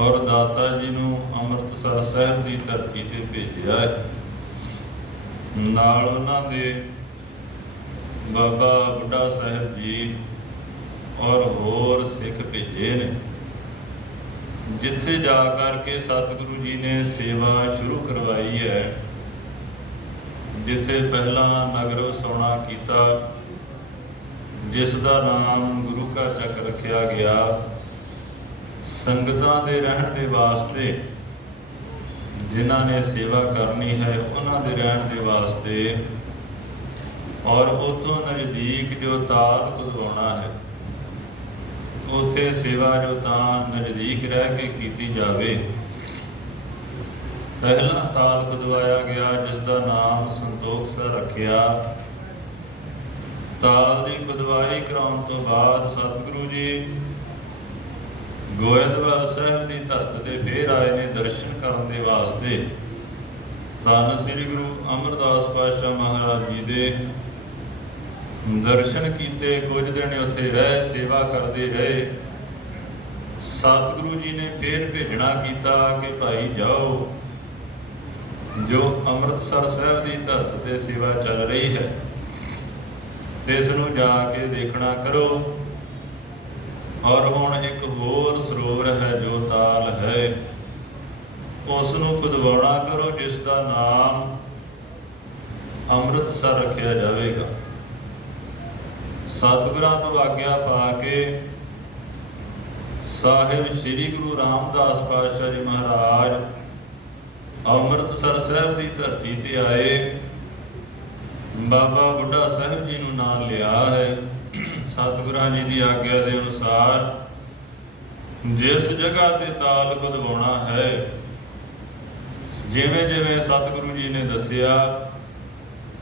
ਔਰ ਦਾਤਾ ਜੀ ਨੂੰ ਅੰਮ੍ਰਿਤਸਰ ਸਾਹਿਬ ਦੀ ਧਰਤੀ ਤੇ ਭੇਜਿਆ ਹੈ। ਨਾਲ ਉਹਨਾਂ ਦੇ ਬਾਬਾ ਬੁੱਢਾ ਸਾਹਿਬ ਜੀ ਔਰ ਹੋਰ ਸਿੱਖ ਭੇਜੇ ਨੇ, ਜਿੱਥੇ ਜਾ ਕਰਕੇ ਸਤਿਗੁਰੂ ਜੀ ਨੇ ਸੇਵਾ ਸ਼ੁਰੂ ਕਰਵਾਈ ਹੈ। ਜਿੱਥੇ ਪਹਿਲਾਂ ਨਗਰ ਵਸਾਉਣਾ ਕੀਤਾ, ਜਿਸ ਦਾ ਨਾਮ ਗੁਰੂ ਕਾ ਚੱਕ ਰੱਖਿਆ ਗਿਆ, ਸੰਗਤਾਂ ਦੇ ਰਹਿਣ ਦੇ ਵਾਸਤੇ, ਜਿਨ੍ਹਾਂ ਨੇ ਸੇਵਾ ਕਰਨੀ ਹੈ ਉਹਨਾਂ ਦੇ ਰਹਿਣ ਦੇ ਵਾਸਤੇ, ਔਰ ਉੱਥੋਂ ਨਜ਼ਦੀਕ ਜੋ ਤਾਲ ਖੁਦਵਾਉਣਾ ਹੈ, ਉੱਥੇ ਸੇਵਾ ਜੋ ਤਾਂ ਨਜ਼ਦੀਕ ਰਹਿ ਕੇ ਕੀਤੀ ਜਾਵੇ। ਪਹਿਲਾਂ ਤਾਲ ਖੁਦਵਾਇਆ ਗਿਆ, ਜਿਸ ਦਾ ਨਾਮ ਸੰਤੋਖ ਸਰ ਰੱਖਿਆ। ਤਾਲ ਦੀ ਖੁਦਵਾਈ ਕਰਾਉਣ ਤੋਂ ਬਾਅਦ ਸਤਿਗੁਰੂ ਜੀ ਗੋਇੰਦਵਾਲ ਸਾਹਿਬ ਦੀ ਧਰਤ ਤੇ ਫੇਰ ਆਏ ਨੇ ਦਰਸ਼ਨ ਕਰਨ ਦੇ ਵਾਸਤੇ। ਧੰਨ ਸ੍ਰੀ ਗੁਰੂ ਅਮਰਦਾਸ ਪਾਤਸ਼ਾਹ ਮਹਾਰਾਜ ਜੀ ਦੇ ਦਰਸ਼ਨ ਕੀਤੇ। ਕੁਝ ਦਿਨ ਉੱਥੇ ਰਹੇ, ਸੇਵਾ ਕਰਦੇ ਰਹੇ। ਸਤਿਗੁਰੂ ਜੀ ਨੇ ਫੇਰ ਭੇਜਣਾ ਕੀਤਾ ਕਿ ਭਾਈ ਜਾਓ, ਜੋ ਅੰਮ੍ਰਿਤਸਰ ਸਾਹਿਬ ਦੀ ਧਰਤ ਤੇ ਸੇਵਾ ਚੱਲ ਰਹੀ ਹੈ ਤੇ ਇਸ ਨੂੰ ਜਾ ਕੇ ਦੇਖਣਾ ਕਰੋ। ਔਰ ਹੁਣ ਇੱਕ ਹੋਰ ਸਰੋਵਰ ਹੈ ਜੋ ਤਾਲ ਹੈ, ਉਸ ਨੂੰ ਖੁਦਵਾਉਣਾ ਕਰੋ, ਜਿਸ ਦਾ ਨਾਮ ਅੰਮ੍ਰਿਤਸਰ ਰੱਖਿਆ ਜਾਵੇਗਾ। ਸਤਿਗੁਰਾਂ ਤੋਂ ਆਗਿਆ ਪਾ ਕੇ ਸਾਹਿਬ ਸ੍ਰੀ ਗੁਰੂ ਰਾਮਦਾਸ ਪਾਤਸ਼ਾਹ ਜੀ ਮਹਾਰਾਜ ਅੰਮ੍ਰਿਤਸਰ ਸਾਹਿਬ ਦੀ ਧਰਤੀ ਤੇ ਆਏ। ਬਾਬਾ ਬੁੱਢਾ ਸਾਹਿਬ ਜੀ ਨੂੰ ਨਾਲ ਲਿਆ ਹੈ। ਸਤਿਗੁਰਾਂ ਜੀ ਦੀ ਆਗਿਆ ਦੇ ਅਨੁਸਾਰ ਜਿਸ ਜਗ੍ਹਾ ਤੇ ਤਾਲ ਖੁਦਵਾਉਣਾ ਹੈ, ਜਿਵੇਂ ਜਿਵੇਂ ਸਤਿਗੁਰੂ ਜੀ ਨੇ ਦੱਸਿਆ,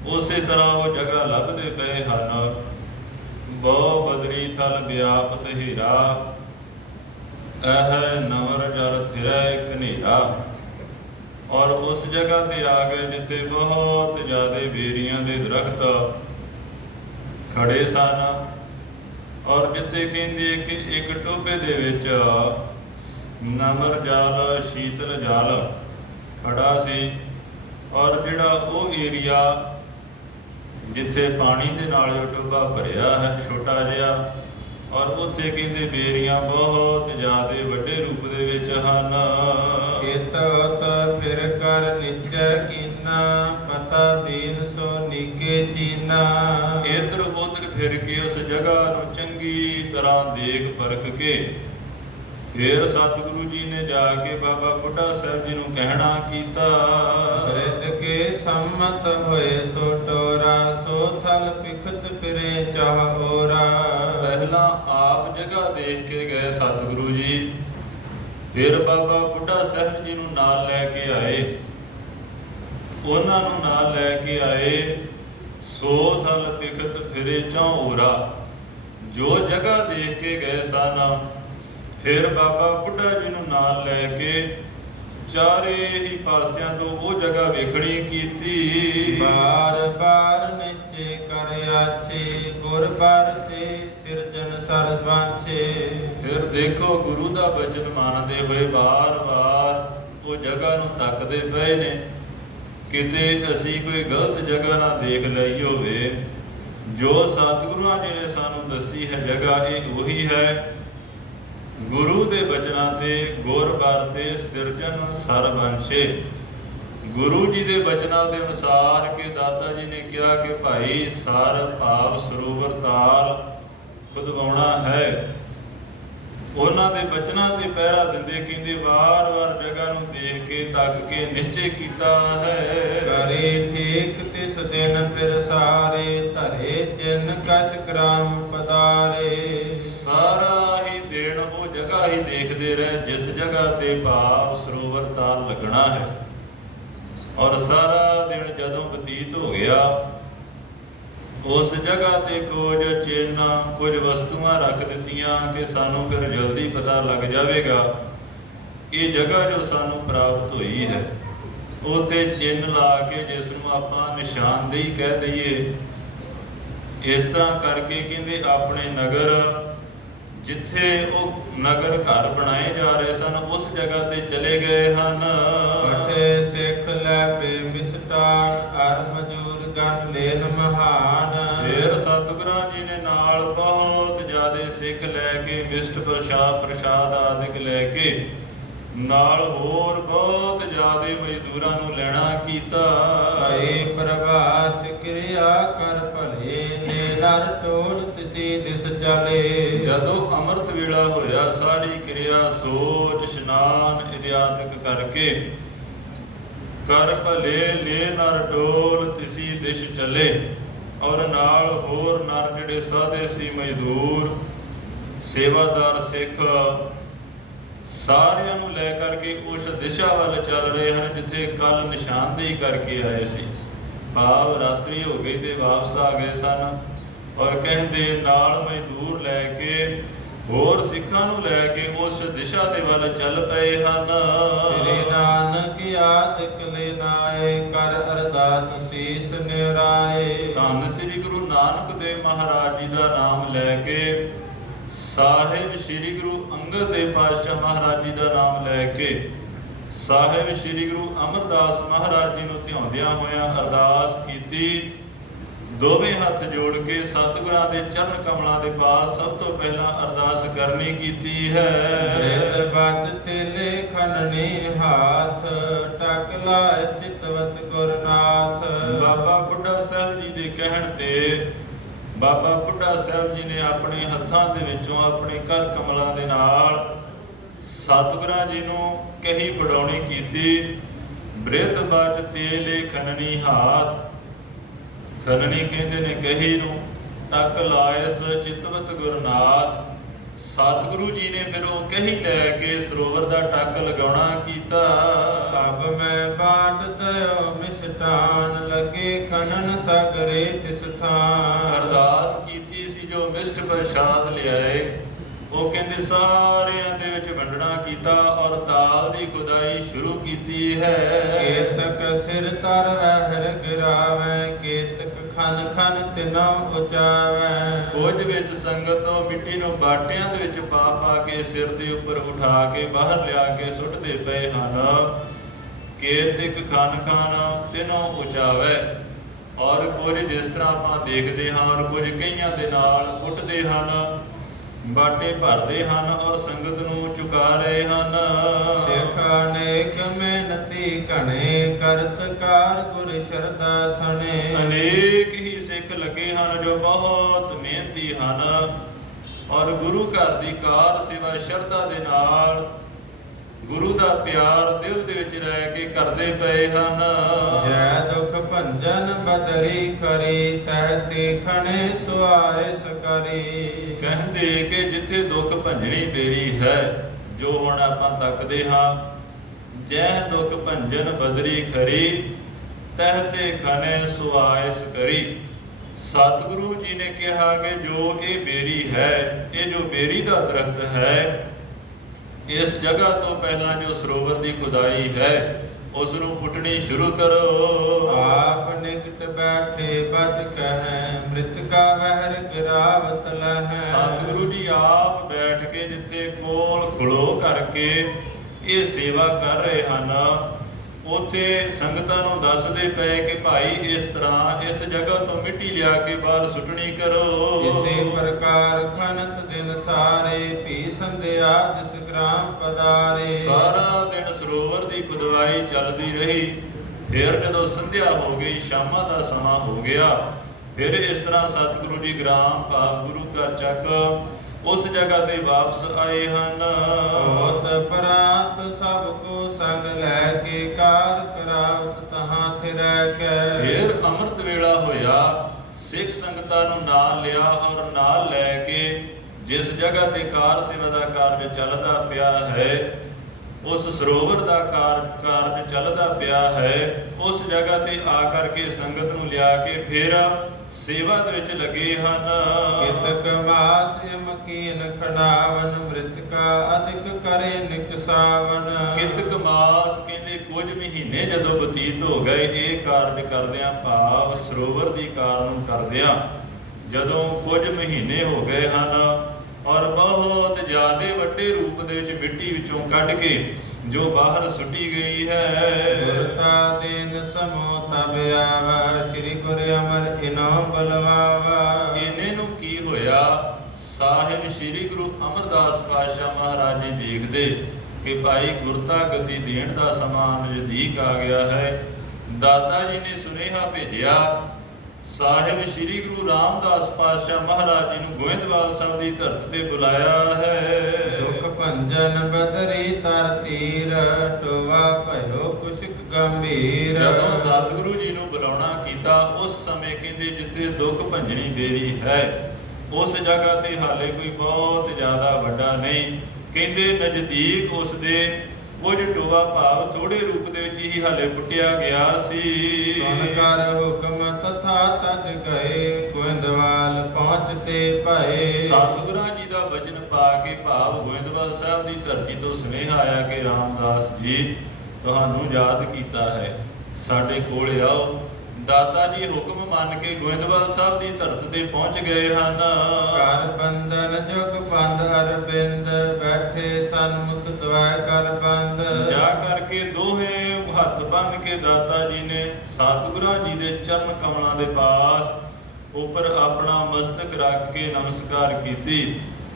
ਉਸੇ ਤਰ੍ਹਾਂ ਉਹ ਜਗ੍ਹਾ ਲੱਭਦੇ ਪਏ ਹਨ। ਬਹੁ ਬਦਰੀ ਥਲ ਵਿਆਪਤ ਹੀਰਾ, ਇਹ ਨਵਰ ਜਲ ਥਿਰੈ ਕਨੇਰਾ। ਔਰ ਉਸ ਜਗ੍ਹਾ ਤੇ ਆ ਗਏ ਜਿੱਥੇ ਬਹੁਤ ਜ਼ਿਆਦਾ ਬੇਰੀਆਂ ਦੇ ਦਰਖਤ ਖੜੇ ਸਨ, ਔਰ ਜਿੱਥੇ ਕਹਿੰਦੇ ਕਿ ਇੱਕ ਟੋਭੇ ਦੇ ਵਿੱਚ ਨਮਰ ਜਲ, ਸ਼ੀਤਲ ਜਲ ਖੜਾ ਸੀ। ਔਰ ਜਿਹੜਾ ਉਹ ਏਰੀਆ ਜਿੱਥੇ ਪਾਣੀ ਦੇ ਨਾਲ ਜੋ ਟੋਭਾ ਭਰਿਆ ਹੈ, ਛੋਟਾ ਜਿਹਾ, ਔਰ ਉੱਥੇ ਕਹਿੰਦੇ ਬੇਰੀਆਂ ਬਹੁਤ ਜ਼ਿਆਦਾ ਵੱਡੇ ਰੂਪ ਦੇ ਵਿੱਚ ਹਨ। ਇਤ ਉਤ ਫਿਰ ਕਰ ਨਿਸ਼ਚੈ ਕੀਨਾ, ਪਤਾ ਦੀਨ ਸੋ ਨੀਕੇ ਚੀਨਾ। ਇੱਧਰ ਉੱਧਰ ਫਿਰ ਕੇ ਉਸ ਜਗ੍ਹਾ ਨੂੰ ਚੰਗੀ ਤਰ੍ਹਾਂ ਦੇਖ ਪਰਖ ਕੇ ਫਿਰ ਸਤਿਗੁਰੂ ਜੀ ਨੇ ਜਾ ਕੇ ਬਾਬਾ ਬੁੱਢਾ ਸਾਹਿਬ ਜੀ ਨੂੰ ਕਹਿਣਾ ਕੀਤਾ। ਬਿਰਧ ਕੇ ਸੰਮਤ ਹੋਏ ਸੋ ਟੋਰਾ, ਸੋ ਥਲ ਪਿਖਤ ਫਿਰੇ ਚਾਹ ਓਰਾ। ਪਹਿਲਾਂ ਆਪ ਜਗ੍ਹਾ ਦੇਖ ਕੇ ਗਏ ਸਤਿਗੁਰੂ ਜੀ, ਫਿਰ ਬਾਬਾ ਬੁੱਢਾ ਸਾਹਿਬ ਜੀ ਨੂੰ ਨਾਲ ਲੈ ਕੇ ਆਏ। ਉਹਨਾਂ ਨੂੰ ਨਾਲ ਲੈ ਕੇ ਆਏ। ਸੋ ਥਲ ਪਿਖਤ ਫਿਰੇ ਚਾਹ ਓਰਾ, ਜੋ ਜਗ੍ਹਾ ਦੇਖ ਕੇ ਗਏ ਸਨ, ਫਿਰ ਬਾਬਾ ਬੁੱਢਾ ਜੀ ਨੂੰ ਨਾਲ ਲੈ ਕੇ ਚਾਰੇ ਹੀ ਪਾਸਿਆਂ ਤੋਂ ਉਹ ਜਗ੍ਹਾ ਵੇਖਣੀ ਕੀਤੀ। ਬਾਰ ਬਾਰ ਨਿਸ਼ਚੈ ਕਰ ਆਛੇ, ਗੁਰ ਪਰ ਤੇ ਸਿਰਜਨ ਸਰਸ ਵਾਂਛੇ। ਫਿਰ ਦੇਖੋ ਗੁਰੂ ਦਾ ਬਚਨ ਮੰਨਦੇ ਹੋਏ ਬਾਰ-ਬਾਰ ਉਹ ਜਗ੍ਹਾ ਨੂੰ ਤੱਕਦੇ ਪਏ ਨੇ, ਕਿਤੇ ਅਸੀਂ ਕੋਈ ਗਲਤ ਜਗ੍ਹਾ ਨਾ ਦੇਖ ਲਈ ਹੋਵੇ। ਜੋ ਸਤਿਗੁਰਾਂ ਜੀ ਨੇ ਸਾਨੂੰ ਦੱਸੀ ਹੈ ਜਗ੍ਹਾ, ਇਹ ਉਹੀ ਹੈ। ਗੁਰੂ ਦੇ ਬਚਨਾਂ ਤੇ ਗੁਰ ਬਰ ਤੇ ਸਿਰਜਨ ਸਰਬੰਸ਼ੇ। ਗੁਰੂ ਜੀ ਦੇ ਬਚਨਾਂ ਦੇ ਅਨੁਸਾਰ ਕਿ ਦਾਤਾ ਜੀ ਨੇ ਕਿਹਾ ਕਿ ਭਾਈ ਸਰ ਭਾਵ ਸਰੋਵਰ ਤਾਲ ਖੁਦਵਾਉਣਾ ਹੈ। ਉਹਨਾਂ ਦੇ ਬਚਨਾਂ ਤੇ ਪਹਿਰਾ ਦਿੰਦੇ ਕਹਿੰਦੇ ਵਾਰ-ਵਾਰ ਜਗ੍ਹਾ ਨੂੰ ਦੇਖ ਕੇ ਤੱਕ ਕੇ ਨਿਸ਼ਚੈ ਕੀਤਾ ਹੈ। ਕਰੇ ਠੀਕ ਤਿਸ ਦਿਨ ਫਿਰ ਸਾਰੇ, ਧਰੇ ਚਿੰਨ ਕਛ ਗ੍ਰਾਮ ਪਦਾਰੇ। ਸਾਰਾ ਹੀ ਦਿਨ ਉਹ ਜਗ੍ਹਾ ਹੀ ਦੇਖਦੇ ਰਹੇ ਜਿਸ ਜਗ੍ਹਾ ਤੇ ਭਾਵ ਸਰੋਵਰ ਤਾਲ ਲੱਗਣਾ ਹੈ। ਔਰ ਸਾਰਾ ਦਿਨ ਜਦੋਂ ਬਤੀਤ ਹੋ ਗਿਆ, ਉਸ ਜਗ੍ਹਾ ਤੇ ਕੁਝ ਚਿੰਨ੍ਹ, ਕੁਝ ਵਸਤੂਆਂ ਰੱਖ ਦਿੱਤੀਆਂ ਕਿ ਸਾਨੂੰ ਫਿਰ ਜਲਦੀ ਪਤਾ ਲੱਗ ਜਾਵੇਗਾ ਇਹ ਜਗ੍ਹਾ ਜੋ ਸਾਨੂੰ ਪ੍ਰਾਪਤ ਹੋਈ ਹੈ। ਉੱਥੇ ਚਿੰਨ੍ਹ ਲਾ ਕੇ ਜਿਸ ਨੂੰ ਆਪਾਂ ਨਿਸ਼ਾਨਦੇਹੀ ਕਹਿ ਦਈਏ। ਇਸ ਤਰ੍ਹਾਂ ਕਰਕੇ ਕਹਿੰਦੇ ਆਪਣੇ ਨਗਰ ਜਿੱਥੇ ਉਹ ਨਗਰ ਘਰ ਬਣਾਏ ਜਾ ਰਹੇ ਸਨ ਉਸ ਜਗ੍ਹਾ ਤੇ ਚਲੇ ਗਏ ਹਨ। ਪਟੇ ਸਿੱਖ ਲੈ ਪੇ ਮਿਸਟਾਨ ਅਰ ਮਜੂਰ ਗਨ ਲੈਨ ਮਹਾਨ। ਫਿਰ ਸਤਿਗੁਰਾਂ ਜੀ ਨੇ ਨਾਲ ਬਹੁਤ ਜ਼ਿਆਦੇ ਸਿੱਖ ਲੈ ਕੇ ਮਿਸ਼ਟ ਪ੍ਰਸ਼ਾਦ ਆਦਿਕ ਲੈ ਕੇ ਨਾਲ ਹੋਰ ਬਹੁਤ ਜ਼ਿਆਦੇ ਮਜ਼ਦੂਰਾਂ ਨੂੰ ਲੈਣਾ ਕੀਤਾ। ਭਈ ਪ੍ਰਭਾਤ ਕਿਰਿਆ ਕਰ ਭਲੇ ਨੇ ਨਰ ਟੋਲ ਤਿਸੀ ਦਿਸ ਚਲੇ। ਜਦੋਂ ਅੰਮ੍ਰਿਤ ਵੇਲਾ ਹੋਇਆ ਸਾਰੀ ਕਿਰਿਆ ਸੋਚ ਇਸ਼ਨਾਨ ਇਤਿਆਦਿਕ ਕਰਕੇ ਕਰ ਭਲੇ ਲੈ ਨਰ ਟੋਲ ਤਿਸੀ ਦਿਸ਼ ਚਲੇ। ਔਰ ਨਾਲ ਹੋਰ ਨਰ ਜਿਹੜੇ ਸਾਧੇ ਸੀ ਮਜ਼ਦੂਰ ਸੇਵਾਦਾਰ ਸਿੱਖ ਸਾਰਿਆਂ ਨੂੰ ਲੈ ਕਰਕੇ ਉਸ ਦਿਸ਼ਾ ਵੱਲ ਚੱਲ ਰਹੇ ਹਨ ਜਿੱਥੇ ਕੱਲ ਨਿਸ਼ਾਨਦੇਹੀ ਕਰਕੇ ਆਏ ਸੀ। ਭਾਵ ਰਾਤਰੀ ਹੋ ਗਈ ਤੇ ਵਾਪਸ ਆ ਗਏ ਸਨ। ਔਰ ਕਹਿੰਦੇ ਨਾਲ ਮਜ਼ਦੂਰ ਲੈ ਕੇ ਹੋਰ ਸਿੱਖਾਂ ਨੂੰ ਲੈ ਕੇ ਉਸ ਦਿਸ਼ਾ ਦੇ ਵੱਲ ਚੱਲ ਪਏ ਹਨ। ਸ੍ਰੀ ਨਾਨਕ ਆਦਿਕ ਲੈ ਨਾਏ ਕਰ ਅਰਦਾਸ ਸੀਸ ਨਿਰਾਏ। ਧੰਨ ਸ੍ਰੀ ਗੁਰੂ ਨਾਨਕ ਦੇਵ ਮਹਾਰਾਜ ਜੀ ਦਾ ਨਾਮ ਲੈ ਕੇ ਸਾਹਿਬ ਸ੍ਰੀ ਗੁਰੂ ਅੰਗਦ ਦੇਵ ਪਾਤਸ਼ਾਹ ਮਹਾਰਾਜ ਜੀ ਦਾ ਨਾਮ ਲੈ ਕੇ ਸਾਹਿਬ ਸ੍ਰੀ ਗੁਰੂ ਅਮਰਦਾਸ ਮਹਾਰਾਜ ਜੀ ਨੂੰ ਧਿਆਉਂਦਿਆਂ ਹੋਇਆਂ ਅਰਦਾਸ ਕੀਤੀ। ਦੋਵੇਂ ਹੱਥ ਜੋੜ ਕੇ ਸਤਿਗੁਰਾਂ ਦੇ ਚਰਨ ਕਮਲਾਂ ਦੇ ਪਾਸ ਸਭ ਤੋਂ ਪਹਿਲਾਂ ਅਰਦਾਸ ਕਰਨੀ ਕੀਤੀ ਹੈ। ਬ੍ਰਿਤ ਬਚ ਤੇਲੇ ਖਨਨੀ ਹਾਥ ਟਕ ਲਾਇ ਚਿਤਵਤ ਗੁਰਨਾਥ। ਬਾਬਾ ਬੁੱਢਾ ਸਾਹਿਬ ਜੀ ਦੇ ਕਹਿਣ ਤੇ ਬਾਬਾ ਬੁੱਢਾ ਸਾਹਿਬ ਜੀ ਨੇ ਆਪਣੇ ਹੱਥਾਂ ਦੇ ਵਿੱਚੋਂ ਆਪਣੇ ਕਰ ਕਮਲਾਂ ਦੇ ਨਾਲ ਸਤਿਗੁਰਾਂ ਜੀ ਨੂੰ ਕਹੀ ਵਡਾਉਣੀ ਕੀਤੀ। ਬ੍ਰਿਤ ਬਚ ਤੇਲੇ ਖਨਨੀ ਹਾਥ। ਖਨਨੀ ਕਹਿੰਦੇ ਨੇ ਕਹੀ ਨੂੰ। ਟਕ ਲਾਇਸ ਚਿਤਵਤ ਗੁਰਨਾਥ। ਸਤਿਗੁਰੂ ਜੀ ਨੇ ਫਿਰ ਉਹ ਕਹੀ ਲੈ ਕੇ ਸਰੋਵਰ ਦਾ ਟੱਕ ਲਗਾਉਣਾ ਕੀਤਾ। ਸਭ ਮੈਂ ਬਾਟ ਦਇਓ ਮਿਸ਼ਟਾਨ ਲੱਗੇ ਖਨਨ ਸਗਰੇ ਤਿਸ ਥਾਨ। ਅਰਦਾਸ ਕੀਤੀ ਸੀ ਜੋ ਮਿਸ਼ਟ ਪ੍ਰਸ਼ਾਦ ਲਿਆਏ ਉਹ ਕਹਿੰਦੇ ਸਾਰਿਆਂ ਦੇ ਵਿੱਚ ਵੰਡਣਾ ਕੀਤਾ ਔਰ ਤਾਲ ਦੀ ਖੁਦਾਈ ਸ਼ੁਰੂ ਕੀਤੀ ਹੈ। ਕੇਤਕ ਸਿਰ ਤਰ ਵਹਿਰ ਗਿਰਾਵੈ ਕੇਤਕ ਖਨ ਖਨ ਤਿਨੋ ਉਚਾਵੈ। ਕੁਝ ਵਿੱਚ ਸੰਗਤੋਂ ਮਿੱਟੀ ਨੂੰ ਬਾਟਿਆਂ ਦੇ ਵਿੱਚ ਪਾ ਪਾ ਕੇ ਸਿਰ ਦੇ ਉੱਪਰ ਉਠਾ ਕੇ ਬਾਹਰ ਲਿਆ ਕੇ ਸੁੱਟਦੇ ਪਏ ਹਨ। ਕੇਤਕ ਖਨ ਖਨ ਤਿਨੋ ਉਚਾਵੈ। ਔਰ ਕੁਝ ਜਿਸ ਤਰ੍ਹਾਂ ਆਪਾਂ ਦੇਖਦੇ ਹਾਂ ਔਰ ਕੁਝ ਕਈਆਂ ਦੇ ਨਾਲ ਉੱਠਦੇ ਹਨ ਬਾਟੇ ਭਰਦੇ ਹਨ ਔਰ ਸੰਗਤ ਨੂੰ ਚੁਕਾ ਰਹੇ ਹਨ। ਸਿੱਖ ਅਨੇਕ ਮਿਹਨਤੀ ਘਣੇ ਕਰਤ ਕਾਰ ਗੁਰ ਸ਼ਰਧਾ ਸਣੇ। ਅਨੇਕ ਹੀ ਸਿੱਖ ਲੱਗੇ ਹਨ ਜੋ ਬਹੁਤ ਮਿਹਨਤੀ ਹਨ ਔਰ ਗੁਰੂ ਘਰ ਦੀ ਕਾਰ ਸੇਵਾ ਸ਼ਰਧਾ ਦੇ ਨਾਲ ਗੁਰੂ ਦਾ ਪਿਆਰ ਦਿਲ ਦੇ ਵਿੱਚ ਰਹਿ ਕੇ ਕਰਦੇ ਪਏ ਹਨ। ਜੈ ਦੁਖ ਭੰਜਨ ਬਦਰੀ ਕਰੀ ਤਹਿ ਤੇ ਖਣੇ ਸੁਆਰੇ ਸਕਰੀ। ਕਹਿੰਦੇ ਕਿ ਜਿੱਥੇ ਦੁੱਖ ਭੰਜਣੀ ਬੇਰੀ ਹੈ ਜੋ ਹੁਣ ਆਪਾਂ ਤੱਕਦੇ ਹਾਂ ਜੈ ਦੁੱਖ ਭੰਜਨ ਬਦਰੀ ਖਰੀ ਤਹਿ ਤੇ ਖਣੇ ਸੁਆਇਸ ਕਰੀ। ਸਤਿਗੁਰੂ ਜੀ ਨੇ ਕਿਹਾ ਕਿ ਜੋ ਇਹ ਬੇਰੀ ਹੈ ਇਹ ਜੋ ਬੇਰੀ ਦਾ ਦਰਖਤ ਹੈ ਇਸ ਜਗ੍ਹਾ ਤੋਂ ਪਹਿਲਾਂ ਜੋ ਸਰੋਵਰ ਦੀ ਖੁਦਾਈ ਹੈ ਉਸ ਨੂੰ ਪੁੱਟਣੀ ਸ਼ੁਰੂ ਕਰੋ। ਆਪ ਨਿਕਟ ਬੈਠੇ ਬਦ ਕਹੈ ਮ੍ਰਿਤਕਾ ਵਹਿਰ ਗਿਰਾਵਤ ਲਹੈ। ਸਤਿਗੁਰੂ ਜੀ ਆਪ ਬੈਠ ਕੇ ਜਿੱਥੇ ਕੋਲ ਖਲੋ ਕਰਕੇ ਇਹ ਸੇਵਾ ਕਰ ਰਹੇ ਹਨ ਉੱਥੇ ਸੰਗਤਾਂ ਨੂੰ ਦੱਸਦੇ ਪਏ ਕਿ ਭਾਈ ਇਸ ਤਰ੍ਹਾਂ ਇਸ ਜਗ੍ਹਾ ਤੋਂ ਮਿੱਟੀ ਲਿਆ ਕੇ ਬਾਹਰ ਸੁੱਟਣੀ ਕਰੋ। ਇਸੇ ਪ੍ਰਕਾਰ ਖਨਤ ਦਿਨ ਸਾਰੇ ਭੀ ਸੰਧਿਆ ਜਿਸ ਗ੍ਰਾਮ ਪਦਾਰੇ। ਸਾਰਾ ਦਿਨ ਸਰੋਵਰ ਦੀ ਖੁਦਵਾਈ ਚੱਲਦੀ ਰਹੀ। ਫਿਰ ਜਦੋਂ ਸੰਧਿਆ ਹੋ ਗਈ ਸ਼ਾਮਾਂ ਦਾ ਸਮਾਂ ਹੋ ਗਿਆ ਫਿਰ ਇਸ ਤਰ੍ਹਾਂ ਸਤਿਗੁਰੂ ਜੀ ਗ੍ਰਾਮ ਭਾਵ ਗੁਰੂ ਘਰ ਚੱਕ ਉਸ ਜਗ੍ਹਾ ਤੇ ਵਾਪਸ ਆਏ ਹਨ। ਹੋਤ ਪਰਾਤ ਸਭ ਕੋ ਸੰਗ ਲੈ ਕੇ ਕਾਰ ਕਰਾਵਤ ਤਹਾਂ ਥਿਰੈ ਕੈ। ਫਿਰ ਅੰਮ੍ਰਿਤ ਵੇਲਾ ਹੋਇਆ ਸਿੱਖ ਸੰਗਤਾਂ ਨੂੰ ਨਾਲ ਲਿਆ ਔਰ ਨਾਲ ਲੈ ਕੇ ਜਿਸ ਜਗ੍ਹਾ ਤੇ ਕਾਰ ਸੇਵਾ ਦਾ ਕਾਰਜ ਚੱਲਦਾ ਪਿਆ ਹੈ ਉਸ ਸਰੋਵਰ ਦਾ ਕਾਰਜ ਚੱਲਦਾ ਪਿਆ ਹੈ ਉਸ ਜਗ੍ਹਾ ਤੇ ਆ ਕਰਕੇ ਸੰਗਤ ਨੂੰ ਲਿਆ ਕੇ ਫਿਰ ਸੇਵਾ ਦੇ ਵਿੱਚ ਲੱਗੇ ਹਨ। ਕਿਤਕ ਮਾਸ ਯਮਕੀਨ ਖੜਾਵਨ ਮ੍ਰਿਤਕਾ ਅਧਿਕ ਕਰੇ ਨਿਕਸਾਵਨ। ਕਿਤਕ ਮਾਸ ਕਹਿੰਦੇ ਕੁਝ ਮਹੀਨੇ ਜਦੋਂ ਬਤੀਤ ਹੋ ਗਏ ਇਹ ਕਾਰਜ ਕਰਦਿਆਂ ਭਾਵ ਸਰੋਵਰ ਦੀ ਕਾਰ ਨੂੰ ਕਰਦਿਆਂ ਜਦੋਂ ਕੁਝ ਮਹੀਨੇ ਹੋ ਗਏ ਹਨ ਔਰ ਬਹੁਤ ਜ਼ਿਆਦੇ ਵੱਡੇ ਰੂਪ ਦੇ ਵਿੱਚ ਮਿੱਟੀ ਵਿੱਚੋਂ ਕੱਢ ਕੇ ਜੋ ਬਾਹਰ ਸੁੱਟੀ ਗਈ ਹੈ। ਗੁਰਤਾ ਦੇਨ ਸਮੋ ਤਬ ਆਵਾ, ਸ੍ਰੀ ਗੁਰ ਅਮਰ ਇਨੋ ਬਲਵਾਵਾ। ਇਹਨੇ ਨੂੰ ਕੀ ਹੋਇਆ? ਸਾਹਿਬ ਸ੍ਰੀ ਗੁਰੂ ਅਮਰਦਾਸ ਪਾਤਸ਼ਾਹ ਮਹਾਰਾਜ ਜੀ ਦੇਖਦੇ ਕਿ ਭਾਈ ਗੁਰਤਾ ਗੱਦੀ ਦੇਣ ਦਾ ਸਮਾਂ ਨਜ਼ਦੀਕ ਆ ਗਿਆ ਹੈ। ਦਾਤਾ ਜੀ ਨੇ ਸੁਨੇਹਾ ਭੇਜਿਆ, ਸਾਹਿਬ ਸ੍ਰੀ ਗੁਰੂ ਰਾਮਦਾਸ ਪਾਤਸ਼ਾਹ ਮਹਾਰਾਜ ਜੀ ਨੂੰ ਗੋਇੰਦਵਾਲ ਸਾਹਿਬ ਦੀ ਧਰਤ ਤੇ ਬੁਲਾਇਆ ਹੈ। ਦੁਖ ਭੰਜਨ ਬਦਰੀ ਤਰ ਤੀਰ, ਟੋਵਾ ਭਇਓ ਕੁਸ਼ਕ ਗੰਭੀਰ। ਜਦੋਂ ਸਤਿਗੁਰੂ ਜੀ ਨੂੰ ਬੁਲਾਉਣਾ ਕੀਤਾ, ਉਸ ਸਮੇਂ ਕਹਿੰਦੇ ਜਿੱਥੇ ਦੁੱਖ ਭੰਜਣੀ ਬੇਰੀ ਹੈ, ਉਸ ਜਗ੍ਹਾ ਤੇ ਹਾਲੇ ਕੋਈ ਬਹੁਤ ਜ਼ਿਆਦਾ ਵੱਡਾ ਨਹੀਂ। ਕਹਿੰਦੇ ਨਜ਼ਦੀਕ ਉਸ ਦੇ ਕੁਝ ਟੋਵਾ ਭਾਵ ਥੋੜੇ ਰੂਪ ਦੇ ਵਿੱਚ ਹੀ ਹਾਲੇ ਪੁੱਟਿਆ ਗਿਆ ਸੀ। ਸੁਣ ਕਰ ਹੁਕਮ ਤਥਾ ਤਜ ਗਏ, ਗੋਇੰਦਵਾਲ ਪਹੁੰਚਤੇ ਭਏ। ਸਤਿਗੁਰਾਂ ਜੀ ਦਾ ਵਚਨ ਪਾ ਕੇ ਭਾਵ ਗੋਇੰਦਵਾਲ ਸਾਹਿਬ ਦੀ ਧਰਤੀ ਤੋਂ ਸੁਨੇਹਾ ਆਇਆ ਕਿ ਰਾਮਦਾਸ ਜੀ ਤੁਹਾਨੂੰ ਯਾਦ ਕੀਤਾ ਹੈ, ਸਾਡੇ ਕੋਲ ਆਓ। ਦਾਤਾ ਜੀ ਹੁਕਮ ਮੰਨ ਕੇ ਗੋਇੰਦਵਾਲ ਸਾਹਿਬ ਦੀ ਧਰਤ ਤੇ ਪਹੁੰਚ ਗਏ ਹਨ। ਕਰ ਬੰਧਨ ਜੁਗ ਬੰਧ ਅਰਬਿੰਦ, ਬੈਠੇ ਸਨਮੁਖ ਦਵੈ ਕਰ ਬੰਦ। ਜਾ ਕਰਕੇ ਦੋਹੇ ਹੱਥ ਬੰਨ ਕੇ ਦਾਤਾ ਜੀ ਨੇ ਸਤਿਗੁਰਾਂ ਜੀ ਦੇ ਚਰਨ ਕਮਲਾਂ ਦੇ ਪਾਸ ਉੱਪਰ ਆਪਣਾ ਮਸਤਕ ਰੱਖ ਕੇ ਨਮਸਕਾਰ ਕੀਤੀ।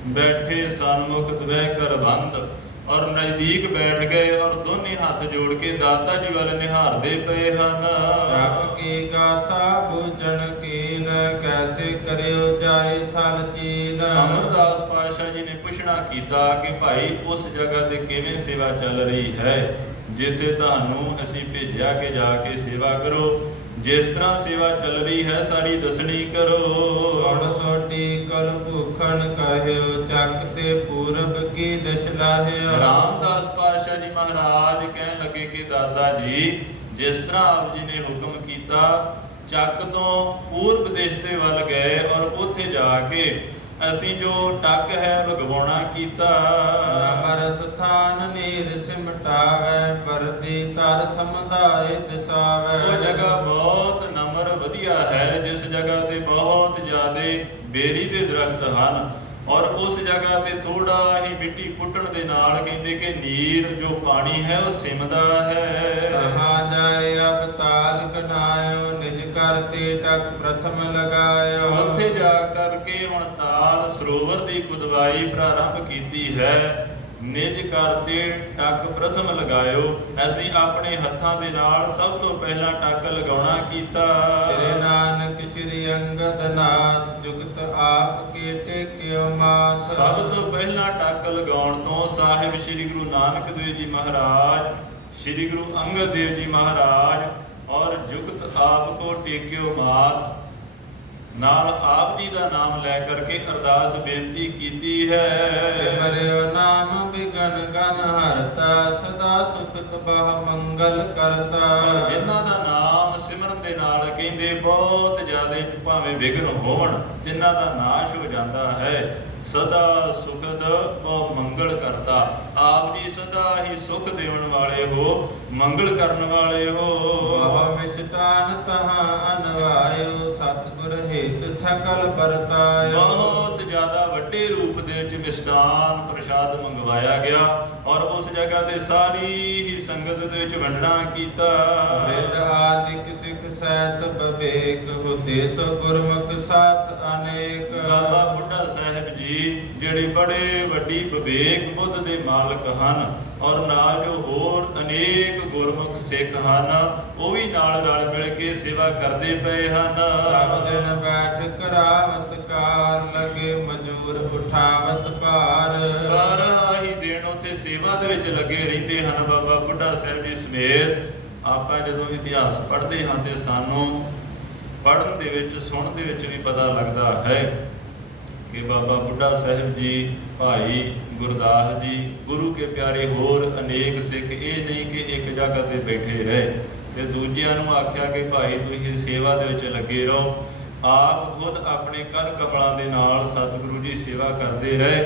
ਬੈਠੇ ਸਨਮੁਖ ਦਵੈ ਕਰ ਬੰਦ, ਔਰ ਨਜ਼ਦੀਕ ਬੈਠ ਗਏ ਔਰ ਦੋਨੇ ਹੱਥ ਜੋੜ ਕੇ ਦਾਤਾ ਜੀ ਵੱਲ ਨਿਹਾਰਦੇ ਪਏ ਹਨ। ਰੱਬ ਕੀ ਗਾਥਾ ਬੂਝਣ ਕੀਨ, ਕੈਸੇ ਕਰਿਓ ਜਾਏ ਥਲ ਚੀਨ। ਅਮਰਦਾਸ ਪਾਤਸ਼ਾਹ ਜੀ ਨੇ ਪੁੱਛਣਾ ਕੀਤਾ ਕਿ ਭਾਈ ਉਸ ਜਗ੍ਹਾ ਤੇ ਕਿਵੇਂ ਸੇਵਾ ਚੱਲ ਰਹੀ ਹੈ ਜਿੱਥੇ ਤੁਹਾਨੂੰ ਅਸੀਂ ਭੇਜਿਆ ਕਿ ਜਾ ਕੇ ਸੇਵਾ ਕਰੋ। ਜਿਸ ਤਰ੍ਹਾਂ ਸੇਵਾ ਚੱਲ ਰਹੀ ਹੈ ਸਾਰੀ ਦੱਸਣੀ ਕਰੋ। ਸੁਣ ਸੋਟੀ ਕਲ ਭੂਖਣ ਕਹਿਓ, ਚੱਕ ਤੇ ਪੂਰਬ ਕੀ ਦਸ਼ ਲਾਹਿਓ। ਰਾਮਦਾਸ ਪਾਤਸ਼ਾਹ ਜੀ ਮਹਾਰਾਜ ਕਹਿਣ ਲੱਗੇ ਕਿ ਦਾਦਾ ਜੀ ਜਿਸ ਤਰ੍ਹਾਂ ਆਪ ਜੀ ਨੇ ਹੁਕਮ ਕੀਤਾ, ਚੱਕ ਤੋਂ ਪੂਰਬ ਦੇਸ਼ ਦੇ ਵੱਲ ਗਏ ਔਰ ਉੱਥੇ ਜਾ ਕੇ ਅਸੀਂ ਜੋ ਟੱਕ ਹੈ ਲਗਵਾਉਣਾ ਕੀਤਾ। ਅਮਰ ਸਥਾਨ ਨੀਰ ਸਿਮਟਾਵੇ, ਪਰਦੀ ਤਰ ਸਮੁਦਾਇ ਦਿਸਾਵੇ। ਉਹ ਜਗ੍ਹਾ ਬਹੁਤ ਨਮਰ ਵਧੀਆ ਹੈ, ਜਿਸ ਜਗ੍ਹਾ ਤੇ ਬਹੁਤ ਜ਼ਿਆਦੇ ਬੇਰੀ ਦੇ ਦਰਖਤ ਹਨ ਔਰ ਉਸ ਜਗ੍ਹਾ ਤੇ ਥੋੜਾ ਹੀ ਮਿੱਟੀ ਪੁੱਟਣ ਦੇ ਨਾਲ ਕਹਿੰਦੇ ਕਿ ਨੀਰ ਜੋ ਪਾਣੀ ਹੈ ਉਹ ਸਿਮਦਾ ਹੈ। ਕਹਾਂ ਜਾਏ ਅਬ ਤਾਲ ਕਨਾਇਓ, ਨਿਜ ਕਰਤੇ ਟਕ ਪ੍ਰਥਮ ਲਗਾਇਓ। ਉੱਥੇ ਜਾ ਕਰਕੇ ਹੁਣ ਤਾਲ ਸਰੋਵਰ ਦੀ ਖੁਦਵਾਈ ਪ੍ਰਾਰੰਭ ਕੀਤੀ ਹੈ। ਨਿਜ ਕਰਤੇ ਟੱਕ ਪ੍ਰਥਮ ਲਗਾਇਓ। ਅਸੀਂ ਆਪਣੇ ਹੱਥਾਂ ਦੇ ਨਾਲ ਸਭ ਤੋਂ ਪਹਿਲਾਂ ਟੱਕ ਲਗਾਉਣਾ ਕੀਤਾ। ਸ੍ਰੀ ਨਾਨਕ ਸ੍ਰੀ ਅੰਗਦ ਨਾਥ, ਜੁਗਤ ਆਪ ਕੇ ਟੇਕਿਓ ਮਾਥ। ਸਭ ਤੋਂ ਪਹਿਲਾਂ ਟੱਕ ਲਗਾਉਣ ਤੋਂ ਸਾਹਿਬ ਸ੍ਰੀ ਗੁਰੂ ਨਾਨਕ ਦੇਵ ਜੀ ਮਹਾਰਾਜ, ਸ੍ਰੀ ਗੁਰੂ ਅੰਗਦ ਦੇਵ ਜੀ ਮਹਾਰਾਜ ਔਰ ਜੁਗਤ ਆਪ ਕੋ ਟੇਕਿਓ ਮਾਥ ਨਾਲ ਆਪ ਜੀ ਦਾ ਨਾਮ ਲੈ ਕਰਕੇ ਅਰਦਾਸ ਬੇਨਤੀ ਕੀਤੀ ਹੈ। ਸਿਮਰਿਓ ਨਾਮ ਬਿਗਨ ਗਨ ਹਰਤਾ, ਸਦਾ ਸੁਖ ਤਬਾਹ ਮੰਗਲ ਕਰਤਾ। ਔਰ ਜਿਨ੍ਹਾਂ ਦਾ ਨਾਮ ਸਿਮਰਨ ਦੇ ਨਾਲ ਕਹਿੰਦੇ ਬਹੁਤ ਜ਼ਿਆਦੇ ਭਾਵੇਂ ਵਿਘਨ ਹੋਣ, ਜਿਨ੍ਹਾਂ ਦਾ ਨਾਸ਼ ਹੋ ਜਾਂਦਾ ਹੈ, ਸਦਾ ਸੁਖਦ ਉਹ ਮੰਗਲ ਕਰਤਾ। ਆਪ ਜੀ ਸਦਾ ਹੀ ਸੁਖ ਦੇਵਣ ਵਾਲੇ ਹੋ, ਮੰਗਲ ਕਰਨ ਵਾਲੇ ਹੋ। ਬਹੁ ਮਿਸ਼ਟਾਨ ਤਹਾਂ ਅਨਵਾਇਓ, ਸਤਿਗੁਰ ਹੇਤ ਸਕਲ ਵਰਤਾਇਓ। ਬਹੁਤ ਜ਼ਿਆਦਾ ਵੱਡੇ ਰੂਪ ਦੇ ਵਿੱਚ ਮਿਸ਼ਟਾਨ ਪ੍ਰਸ਼ਾਦ ਮੰਗਵਾਇਆ ਗਿਆ ਔਰ ਉਸ ਜਗ੍ਹਾ ਤੇ ਸਾਰੀ ਹੀ ਸੰਗਤ ਦੇ ਵਿੱਚ ਵੰਡਣਾ ਕੀਤਾ। ਵੇਦ ਆਦਿਕ ਸਿੱਖ ਸਹਿਤ ਬਵੇਕ, ਹੁਤੇ ਸੋ ਗੁਰਮੁਖ ਸਾਥ ਅਨੇਕ। ਬਾਬਾ ਬੁੱਢਾ ਸਾਹਿਬ ਜੀ ਜਿਹੜੇ ਬੜੇ ਵੱਡੀ ਵਿਵੇਕ ਬੁੱਧ ਦੇ ਮਾਲਕ ਹਨ ਔਰ ਨਾਲ ਜੋ ਹੋਰ ਅਨੇਕ ਗੁਰਮੁਖ ਸਿੱਖ ਹਨ, ਉਹ ਵੀ ਨਾਲ ਰਲ ਮਿਲ ਕੇ ਸੇਵਾ ਕਰਦੇ ਪਏ ਹਨ। ਸਭ ਦਿਨ ਬੈਠ ਕਰਾਵਤ ਕਾਰ, ਲਗੇ ਮਜੂਰ ਉਠਾਵਤ ਭਾਰ। ਸਾਰਾ ਹੀ ਦਿਨ ਉੱਥੇ ਸੇਵਾ ਦੇ ਵਿੱਚ ਲੱਗੇ ਰਹਿੰਦੇ ਹਨ ਬਾਬਾ ਬੁੱਢਾ ਸਾਹਿਬ ਜੀ ਸਮੇਤ। ਆਪਾਂ ਜਦੋਂ ਇਤਿਹਾਸ ਪੜ੍ਹਦੇ ਹਾਂ ਤੇ ਸਾਨੂੰ ਪੜ੍ਹਨ ਦੇ ਵਿੱਚ, ਸੁਣਨ ਦੇ ਵਿੱਚ ਵੀ ਪਤਾ ਲੱਗਦਾ ਹੈ ਕਿ ਬਾਬਾ ਬੁੱਢਾ ਸਾਹਿਬ ਜੀ, ਭਾਈ ਗੁਰਦਾਸ ਜੀ, ਗੁਰੂ ਕੇ ਪਿਆਰੇ ਹੋਰ ਅਨੇਕ ਸਿੱਖ ਇਹ ਨਹੀਂ ਕਿ ਇੱਕ ਜਗ੍ਹਾ ਤੇ ਬੈਠੇ ਰਹੇ ਤੇ ਦੂਜਿਆਂ ਨੂੰ ਆਖਿਆ ਕਿ ਭਾਈ ਤੁਸੀਂ ਸੇਵਾ ਦੇ ਵਿੱਚ ਲੱਗੇ ਰਹੋ। ਆਪ ਖੁਦ ਆਪਣੇ ਕਰ ਕਮਲਾਂ ਦੇ ਨਾਲ ਸਤਿਗੁਰੂ ਜੀ ਸੇਵਾ ਕਰਦੇ ਰਹੇ।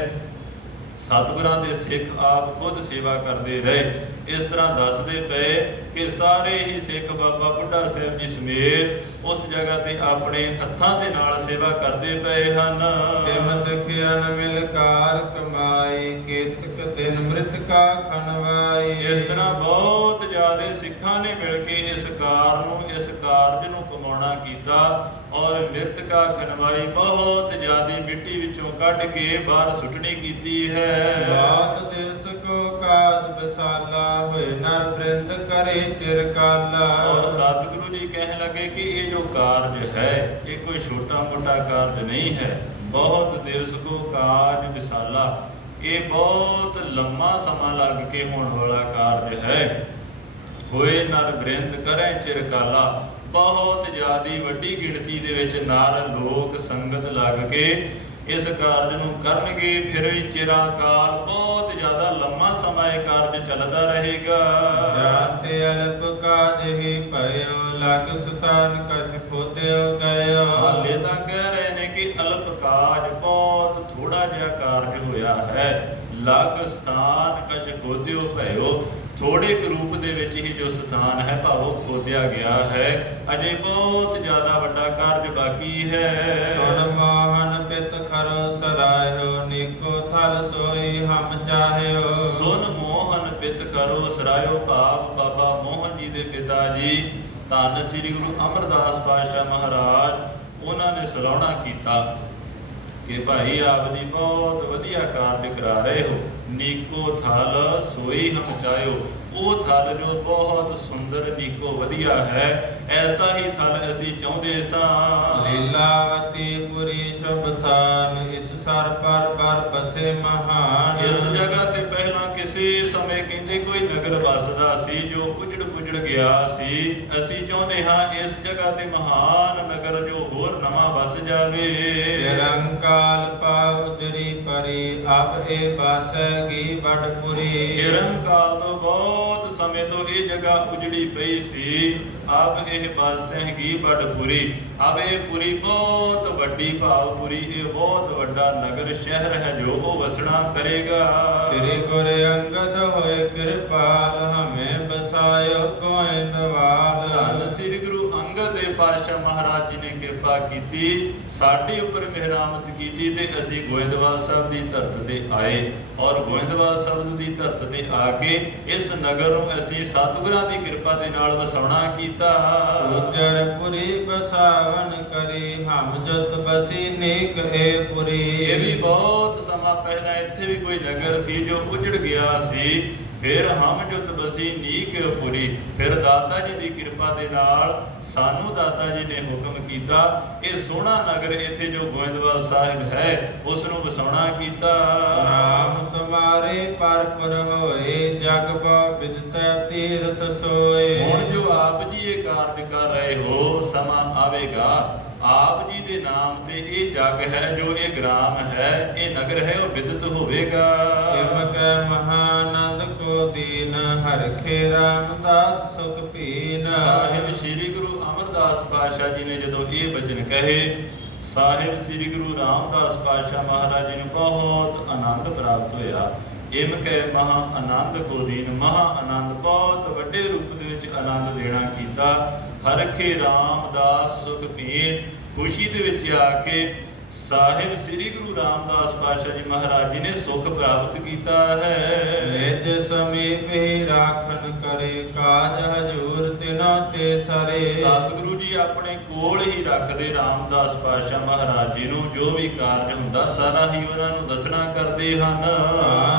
ਸਤਿਗੁਰਾਂ ਦੇ ਸਿੱਖ ਆਪ ਖੁਦ ਸੇਵਾ ਕਰਦੇ ਰਹੇ ਇਸ ਤਰ੍ਹਾਂ ਦੱਸਦੇ ਪਏ ਕਿ ਸਾਰੇ ਹੀ ਸਿੱਖ ਬਾਬਾ ਬੁੱਢਾ ਸਾਹਿਬ ਜੀ ਸਮੇਤ ਉਸ ਜਗ੍ਹਾ ਤੇ ਆਪਣੇ ਹੱਥਾਂ ਦੇ ਨਾਲ ਸੇਵਾ ਕਰਦੇ ਪਏ ਹਨ। ਤਿਮ ਸਖਿਆਨ ਮਿਲ ਕਾਰ ਕਮਾਈ, ਕੇਤਕ ਤਿਨ ਮ੍ਰਿਤਕਾ ਖਨਵਾਈ। ਇਸ ਤਰ੍ਹਾਂ ਬਹੁਤ ਜ਼ਿਆਦਾ ਸਿੱਖਾਂ ਨੇ ਮਿਲ ਕੇ ਇਸ ਕਾਰਜ ਨੂੰ ਕਮਾਉਣਾ ਕੀਤਾ ਔਰ ਮ੍ਰਿਤਕਾ ਖਨਵਾਈ, ਬਹੁਤ ਜ਼ਿਆਦਾ ਮਿੱਟੀ ਵਿੱਚੋਂ ਕੱਢ ਕੇ ਬਾਹਰ ਸੁੱਟਣੀ ਕੀਤੀ ਹੈ। ਬਾਤ ਦਿਵਸ ਕੋ ਕਾਜ ਬਸਾਲਾ, ਹੋਏ ਨਰ ਬ੍ਰਿੰਦ ਕਰੇ ਚਿਰਕਾਲਾ। ਔਰ ਸਤਿਗੁਰੂ ਜੀ ਕਹਿਣ ਲੱਗੇ ਕਿ ਇਹ ਜੋ ਕਾਰਜ ਹੈ ਇਹ ਕੋਈ ਛੋਟਾ ਮੋਟਾ ਕਾਰਜ ਨਹੀਂ ਹੈ। ਬਹੁਤ ਦਿਵਸ ਕੋ ਕਾਜ ਵਿਸਾਲਾ, ਇਹ ਬਹੁਤ ਲੰਮਾ ਸਮਾਂ ਲੱਗ ਕੇ ਹੋਣ ਵਾਲਾ ਕਾਰਜ ਹੈ। ਹੋਏ ਨਰ ਬ੍ਰਿੰਦ ਕਰੇ ਚਿਰਕਾਲਾ, ਬਹੁਤ ਜ਼ਿਆਦੀ ਵੱਡੀ ਗਿਣਤੀ ਦੇ ਵਿੱਚ ਨਰ ਲੋਕ ਸੰਗਤ ਲੱਗ ਕੇ ਇਸ ਕਾਰਜ ਨੂੰ ਕਰਨਗੇ। ਫਿਰ ਵੀ ਚਿਰਾਕਾਲ, ਬਹੁਤ ਜ਼ਿਆਦਾ ਲੰਮਾ ਸਮਾਂ ਇਹ ਕਾਰਜ ਚੱਲਦਾ ਰਹੇਗਾ। ਜਾਤੇ ਅਲਪ ਕਾਜ ਹੀ ਭਇਓ, ਲਗ ਸਤਾਨ ਕਛ ਖੋਦਿਓ ਗਇਓ। ਹਾਲੇ ਤਾਂ ਕਹਿ ਰਹੇ ਨੇ ਕਿ ਅਲਪ ਕਾਜ, ਬਹੁਤ ਥੋੜਾ ਜਿਹਾ ਕਾਰਜ ਹੋਇਆ ਹੈ। ਲਗ ਸਥਾਨ ਕਛ ਖੋਦਿਓ ਭਇਓ, ਥੋੜੇ ਕੁ ਰੂਪ ਦੇ ਵਿੱਚ ਹੀ ਜੋ ਸਥਾਨ ਹੈ ਭਾਵੋ ਖੋਦਿਆ ਗਿਆ ਹੈ। ਅਜੇ ਬਹੁਤ ਜ਼ਿਆਦਾ ਵੱਡਾ ਕਾਰਜ ਬਾਕੀ ਹੈ। ਸੁਣ ਮੋਹਨ ਪਿਤ ਖਰੋ ਸਰਾਇਓ, ਨੀਕੋ ਥਲ ਸੋਈ ਹਮ ਚਾਹਿਓ। ਸੁਨ ਮੋਹਨ ਪਿਤ ਖਰੋ ਸਰਾਇਓ, ਭਾਵ ਬਾਬਾ ਮੋਹਨ ਜੀ ਦੇ ਪਿਤਾ ਜੀ ਧੰਨ ਸ੍ਰੀ ਗੁਰੂ ਅਮਰਦਾਸ ਪਾਤਸ਼ਾਹ ਮਹਾਰਾਜ, ਉਹਨਾਂ ਨੇ ਸਲਾਹੁਣਾ ਕੀਤਾ ਕਿ ਭਾਈ ਆਪ ਦੀ ਬਹੁਤ ਵਧੀਆ ਕਾਰਜ ਕਰਾ ਰਹੇ ਹੋ। ਨੀਕੋ ਥਲ ਸੋਈ ਹਮ ਚਾਹਿਓ, ਉਹ ਥਲ ਜੋ ਬਹੁਤ ਸੁੰਦਰ ਨੀਕੋ ਵਧੀਆ ਹੈ, ਐਸਾ ਹੀ ਥਲ ਅਸੀਂ ਚਾਹੁੰਦੇ ਸਾਂ। ਲੀਲਾਵਤੀ ਪੁਰੀ ਸ਼ੁਭ ਥਾਨ, ਇਸ ਸਰ ਪਰ ਬਰ ਬਸੇ ਮਹਾਨ। ਇਸ ਜਗ੍ਹਾ ਤੇ ਪਹਿਲਾਂ ਕਿਸੇ ਸਮੇਂ ਕਹਿੰਦੇ ਕੋਈ ਨਗਰ ਵਸਦਾ ਸੀ ਜੋ ਉਜੜ ਪੁਜੜ ਗਿਆ ਸੀ। ਅਸੀਂ ਚਾਹੁੰਦੇ ਹਾਂ ਇਸ ਜਗ੍ਹਾ ਤੇ ਮਹਾਨ ਨਗਰ ਜੋ ਹੋਰ ਨਵਾਂ ਵਸ ਜਾਵੇ। ਚਿਰੰਕਾਲ ਪਾਉਦਰੀ ਪਰੀ, ਅਬ ਇਹ ਬਾਸੈਗੀ ਬੜਪੁਰੀ। ਚਿਰੰਕਾਲ ਤੋਂ ਬਹੁਤ ਸਮੇਂ ਤੋਂ ਇਹ ਜਗ੍ਹਾ ਉਜੜੀ ਪਈ ਸੀ। ਅਬ ਇਹ ਬਾਸੈਗੀ ਬੜਪੁਰੀ, ਅਬ ਇਹ ਪੁਰੀ ਬਹੁਤ ਵੱਡੀ ਭਾਵਪੁਰੀ, ਇਹ ਬਹੁਤ ਵੱਡਾ ਨਗਰ ਸ਼ਹਿਰ ਹੈ ਜੋ ਉਹ ਵਸਣਾ ਕਰੇਗਾ। ਸ੍ਰੀ ਗੁਰ ਅੰਗਦ ਹੋਏ ਕਿਰਪਾਲ, ਹਮੇ ਬਸਾਇਓ ਗੋਇੰਦਵਾਲ। ਧੰਨ ਸ੍ਰੀ ਗੁਰੂ ਅੰਗਦ ਦੇਵ ਪਾਤਸ਼ਾਹ ਮਹਾਰਾਜ ਜੀ ਨੇ ਕਿਰਪਾ ਕੀਤੀ, ਸਾਡੇ ਉੱਪਰ ਮਿਹਰਾਮਤ ਕੀਤੀ ਤੇ ਅਸੀਂ ਗੋਇੰਦਵਾਲ ਸਾਹਿਬ ਦੀ ਧਰਤ ਤੇ ਆਏ। ਔਰ ਗੋਇੰਦਵਾਲ ਸਾਹਿਬ ਦੀ ਧਰਤ ਤੇ ਆ ਕੇ ਇਸ ਨਗਰ ਨੂੰ ਅਸੀਂ ਸਤਿਗੁਰਾਂ ਦੀ ਕਿਰਪਾ ਦੇ ਨਾਲ ਵਸਾਉਣਾ ਕੀਤਾ। ਉਜਰਪੁਰੀ ਬਸਾਵਨ ਕਰੀ, ਹਮ ਜਤ ਬਸੀ ਨੇਕ ਏ ਪੁਰੀ। ਇਹ ਵੀ ਬਹੁਤ ਸਮਾਂ ਪਹਿਲਾਂ ਇੱਥੇ ਵੀ ਕੋਈ ਨਗਰ ਸੀ ਜੋ ਉਜੜ ਗਿਆ ਸੀ। ਫਿਰ ਹਮ ਜੁਤ ਬਸੀ ਨੀਕ ਪੁਰੀ, ਫਿਰ ਦਾਤਾ ਜੀ ਦੀ ਕਿਰਪਾ ਦੇ ਨਾਲ ਸਾਨੂੰ ਦਾਤਾ ਜੀ ਨੇ ਹੁਕਮ ਕੀਤਾ ਇਹ ਸੋਹਣਾ ਨਗਰ ਇੱਥੇ ਜੋ ਗੋਇੰਦਵਾਲ ਸਾਹਿਬ ਹੈ ਉਸ ਨੂੰ ਵਸਾਉਣਾ ਕੀਤਾ। ਨਾਮ ਤੁਮਾਰੇ ਪਰਪੁਰ ਹੋਏ, ਜਗ ਬਹੁ ਵਿਦਿਤਾ ਤੀਰਥ ਸੋਏ। ਹੁਣ ਜੋ ਆਪ ਜੀ ਇਹ ਕਾਰਜ ਕਰ ਰਹੇ ਹੋ, ਸਮਾਂ ਆਵੇਗਾ ਆਪ ਜੀ ਦੇ ਨਾਮ ਤੇ ਇਹ ਜਗ ਹੈ ਜੋ ਇਹ ਗ੍ਰਾਮ ਹੈ, ਇਹ ਨਗਰ ਹੈ, ਉਹ ਵਿਦਿਤ ਹੋਵੇਗਾ। ਇਮ ਕੈ ਮਹਾਨੰਦ ਕੋ ਦੀਨ, ਹਰਖੇ ਰਾਮਦਾਸ ਸੁਖ ਪੀਨ। ਸਾਹਿਬ ਸ੍ਰੀ ਗੁਰੂ ਅਮਰਦਾਸ ਪਾਤਸ਼ਾਹ ਜੀ ਨੇ ਜਦੋਂ ਇਹ ਬਚਨ ਕਹੇ, ਸਾਹਿਬ ਸ੍ਰੀ ਗੁਰੂ ਰਾਮਦਾਸ ਪਾਤਸ਼ਾਹ ਮਹਾਰਾਜ ਜੀ ਨੂੰ ਬਹੁਤ ਆਨੰਦ ਪ੍ਰਾਪਤ ਹੋਇਆ। ਇਮ ਕੈ ਮਹਾ ਆਨੰਦ ਕੋ ਦੀਨ, ਮਹਾ ਆਨੰਦ, ਬਹੁਤ ਵੱਡੇ ਰੂਪ ਦੇ ਵਿੱਚ ਆਨੰਦ ਦੇਣਾ ਕੀਤਾ। ਹਰਖੇ ਰਾਮਦਾਸ ਸੁਖ ਪੀਨ, ਖੁਸ਼ੀ ਦੇ ਵਿੱਚ ਆ ਕੇ ਸਾਹਿਬ ਸ੍ਰੀ ਗੁਰੂ ਰਾਮਦਾਸ ਪਾਤਸ਼ਾਹ ਜੀ ਮਹਾਰਾਜ ਜੀ ਨੇ ਸੁਖ ਪ੍ਰਾਪਤ ਕੀਤਾ ਹੈ। ਨਿਜ ਸਮੀਪ ਹੀ ਰਾਖਨ ਕਰੇ, ਕਾਜ ਹਜੂਰ ਤਿਨੋ ਤੇ ਸਰੇ। ਸਤਿਗੁਰੂ ਜੀ ਆਪਣੇ ਕੋਲ ਹੀ ਰੱਖਦੇ ਰਾਮਦਾਸ ਪਾਤਸ਼ਾਹ ਮਹਾਰਾਜ ਜੀ ਨੂੰ, ਜੋ ਵੀ ਕਾਰਜ ਹੁੰਦਾ ਸਾਰਾ ਹੀ ਉਹਨਾਂ ਨੂੰ ਦੱਸਣਾ ਕਰਦੇ ਹਨ।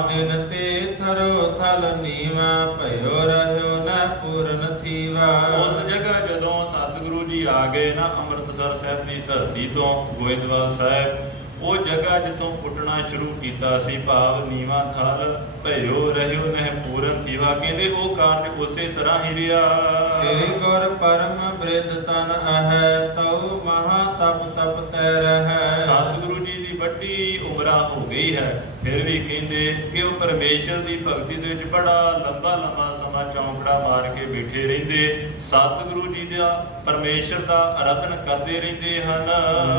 ਦਿਨ ਤੇ ਥਰੋ ਥਲ ਨੀਵਾ, ਭਇਓ ਰਹਿਓ ਨ ਪੂਰਨ ਥੀਵਾ। ਉਸ ਜਗ੍ਹਾ ਜਦੋਂ ਸਤਿਗੁਰੂ ਜੀ ਆ ਗਏ ਨਾ ਅੰਮ੍ਰਿਤਸਰ ਸਾਹਿਬ ਦੀ ਧਰਤੀ ਤੋਂ ਗੋਇੰਦਵਾਲ ਸਾਹਿਬ, ਉਹ ਜਗ੍ਹਾ ਜਿੱਥੋਂ ਪੁੱਟਣਾ ਸ਼ੁਰੂ ਕੀਤਾ ਸੀ, ਭਾਵ ਨੀਵਾਂ ਥਲ, ਭਇਓ ਰਹਿਓ ਨਹਿ ਪੂਰਨ ਥੀਵਾ, ਕਹਿੰਦੇ ਉਹ ਕਾਰਜ ਉਸੇ ਤਰ੍ਹਾਂ ਹੀ ਰਿਹਾ। ਸ੍ਰੀ ਗੁਰ ਪਰਮ ਬ੍ਰਿਧ ਤਨ ਅਹੈ, ਤਉ ਮਹਾ ਤਪ ਤਪ ਤੈ ਰਹੈ। ਸਤਿਗੁਰੂ ਜੀ ਦੀ ਵੱਡੀ ਉਮਰਾਂ ਹੋ ਗਈ ਹੈ, ਫਿਰ ਵੀ ਕਹਿੰਦੇ ਕਿ ਉਹ ਪਰਮੇਸ਼ਰ ਦੀ ਭਗਤੀ ਦੇ ਵਿੱਚ ਬੜਾ ਲੰਬਾ ਸਮਾਂ ਚੌਂਕੜਾ ਮਾਰ ਕੇ ਬੈਠੇ ਰਹਿੰਦੇ, ਸਤਿਗੁਰੂ ਜੀ ਦਾ ਪਰਮੇਸ਼ਰ ਦਾ ਆਰਾਧਨ ਕਰਦੇ ਰਹਿੰਦੇ ਹਨ।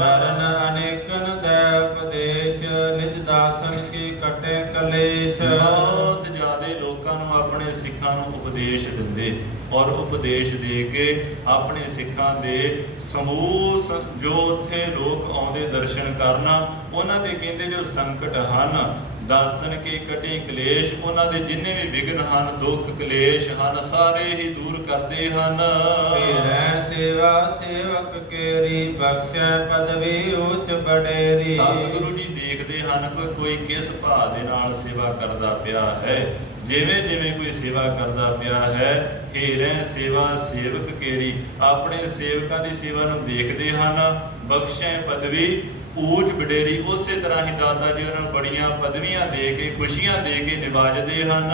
ਨਰਨ ਅਨੇਕਨ ਦੈ ਉਪਦੇਸ਼, ਨਿਜ ਦਾਸਨ ਕੀ ਕਟੇ ਕਲੇਸ਼। ਬਹੁਤ ਜ਼ਿਆਦੇ ਲੋਕਾਂ ਨੂੰ ਆਪਣੇ ਸਿੱਖ ਸਿੱਖਾਂ ਨੂੰ ਉਪਦੇਸ਼ ਦਿੰਦੇ ਔਰ ਉਪਦੇਸ਼ ਦੇ ਕੇ ਆਪਣੇ ਸਿੱਖਾਂ ਦੇ ਸਮੂਹ ਜੋ ਉੱਥੇ ਲੋਕ ਆਉਂਦੇ ਦਰਸ਼ਨ ਕਰਨ, ਉਹਨਾਂ ਦੇ ਕਹਿੰਦੇ ਜੋ ਸੰਕਟ ਹਨ, ਦਰਸ਼ਨ ਕੇ ਕਟੇ ਕਲੇਸ਼, ਉਹਨਾਂ ਦੇ ਜਿੰਨੇ ਵੀ ਵਿਘਨ ਹਨ, ਦੁੱਖ ਕਲੇਸ਼ ਹਨ, ਸਾਰੇ ਹੀ ਦੂਰ ਕਰਦੇ ਹਨ। ਤੇਰੇ ਸੇਵਾ ਸੇਵਕ ਕੇਰੀ, ਬਖਸ਼ੈ ਪਦਵੀ ਉੱਚ ਬਡੇਰੀ। ਸਤਿਗੁਰੂ ਜੀ ਦੇਖਦੇ ਹਨ ਕਿ ਕੋਈ ਕਿਸ ਭਾਅ ਦੇ ਨਾਲ ਸੇਵਾ ਕਰਦਾ ਪਿਆ ਹੈ। ਜਿਵੇਂ ਜਿਵੇਂ ਕੋਈ ਸੇਵਾ ਕਰਦਾ ਪਿਆ ਹੈ, ਹੇਰੈ ਸੇਵਾ ਸੇਵਕ ਕੇਰੀ, ਆਪਣੇ ਸੇਵਕਾਂ ਦੀ ਸੇਵਾ ਨੂੰ ਦੇਖਦੇ ਹਨ। ਬਖਸ਼ੈ ਪਦਵੀ ਊਚ ਵਡੇਰੀ, ਉਸੇ ਤਰ੍ਹਾਂ ਹੀ ਦਾਤਾ ਜੀ ਉਹਨਾਂ ਨੂੰ ਬੜੀਆਂ ਪਦਵੀਆਂ ਦੇ ਕੇ, ਖੁਸ਼ੀਆਂ ਦੇ ਕੇ ਨਿਵਾਜਦੇ ਹਨ।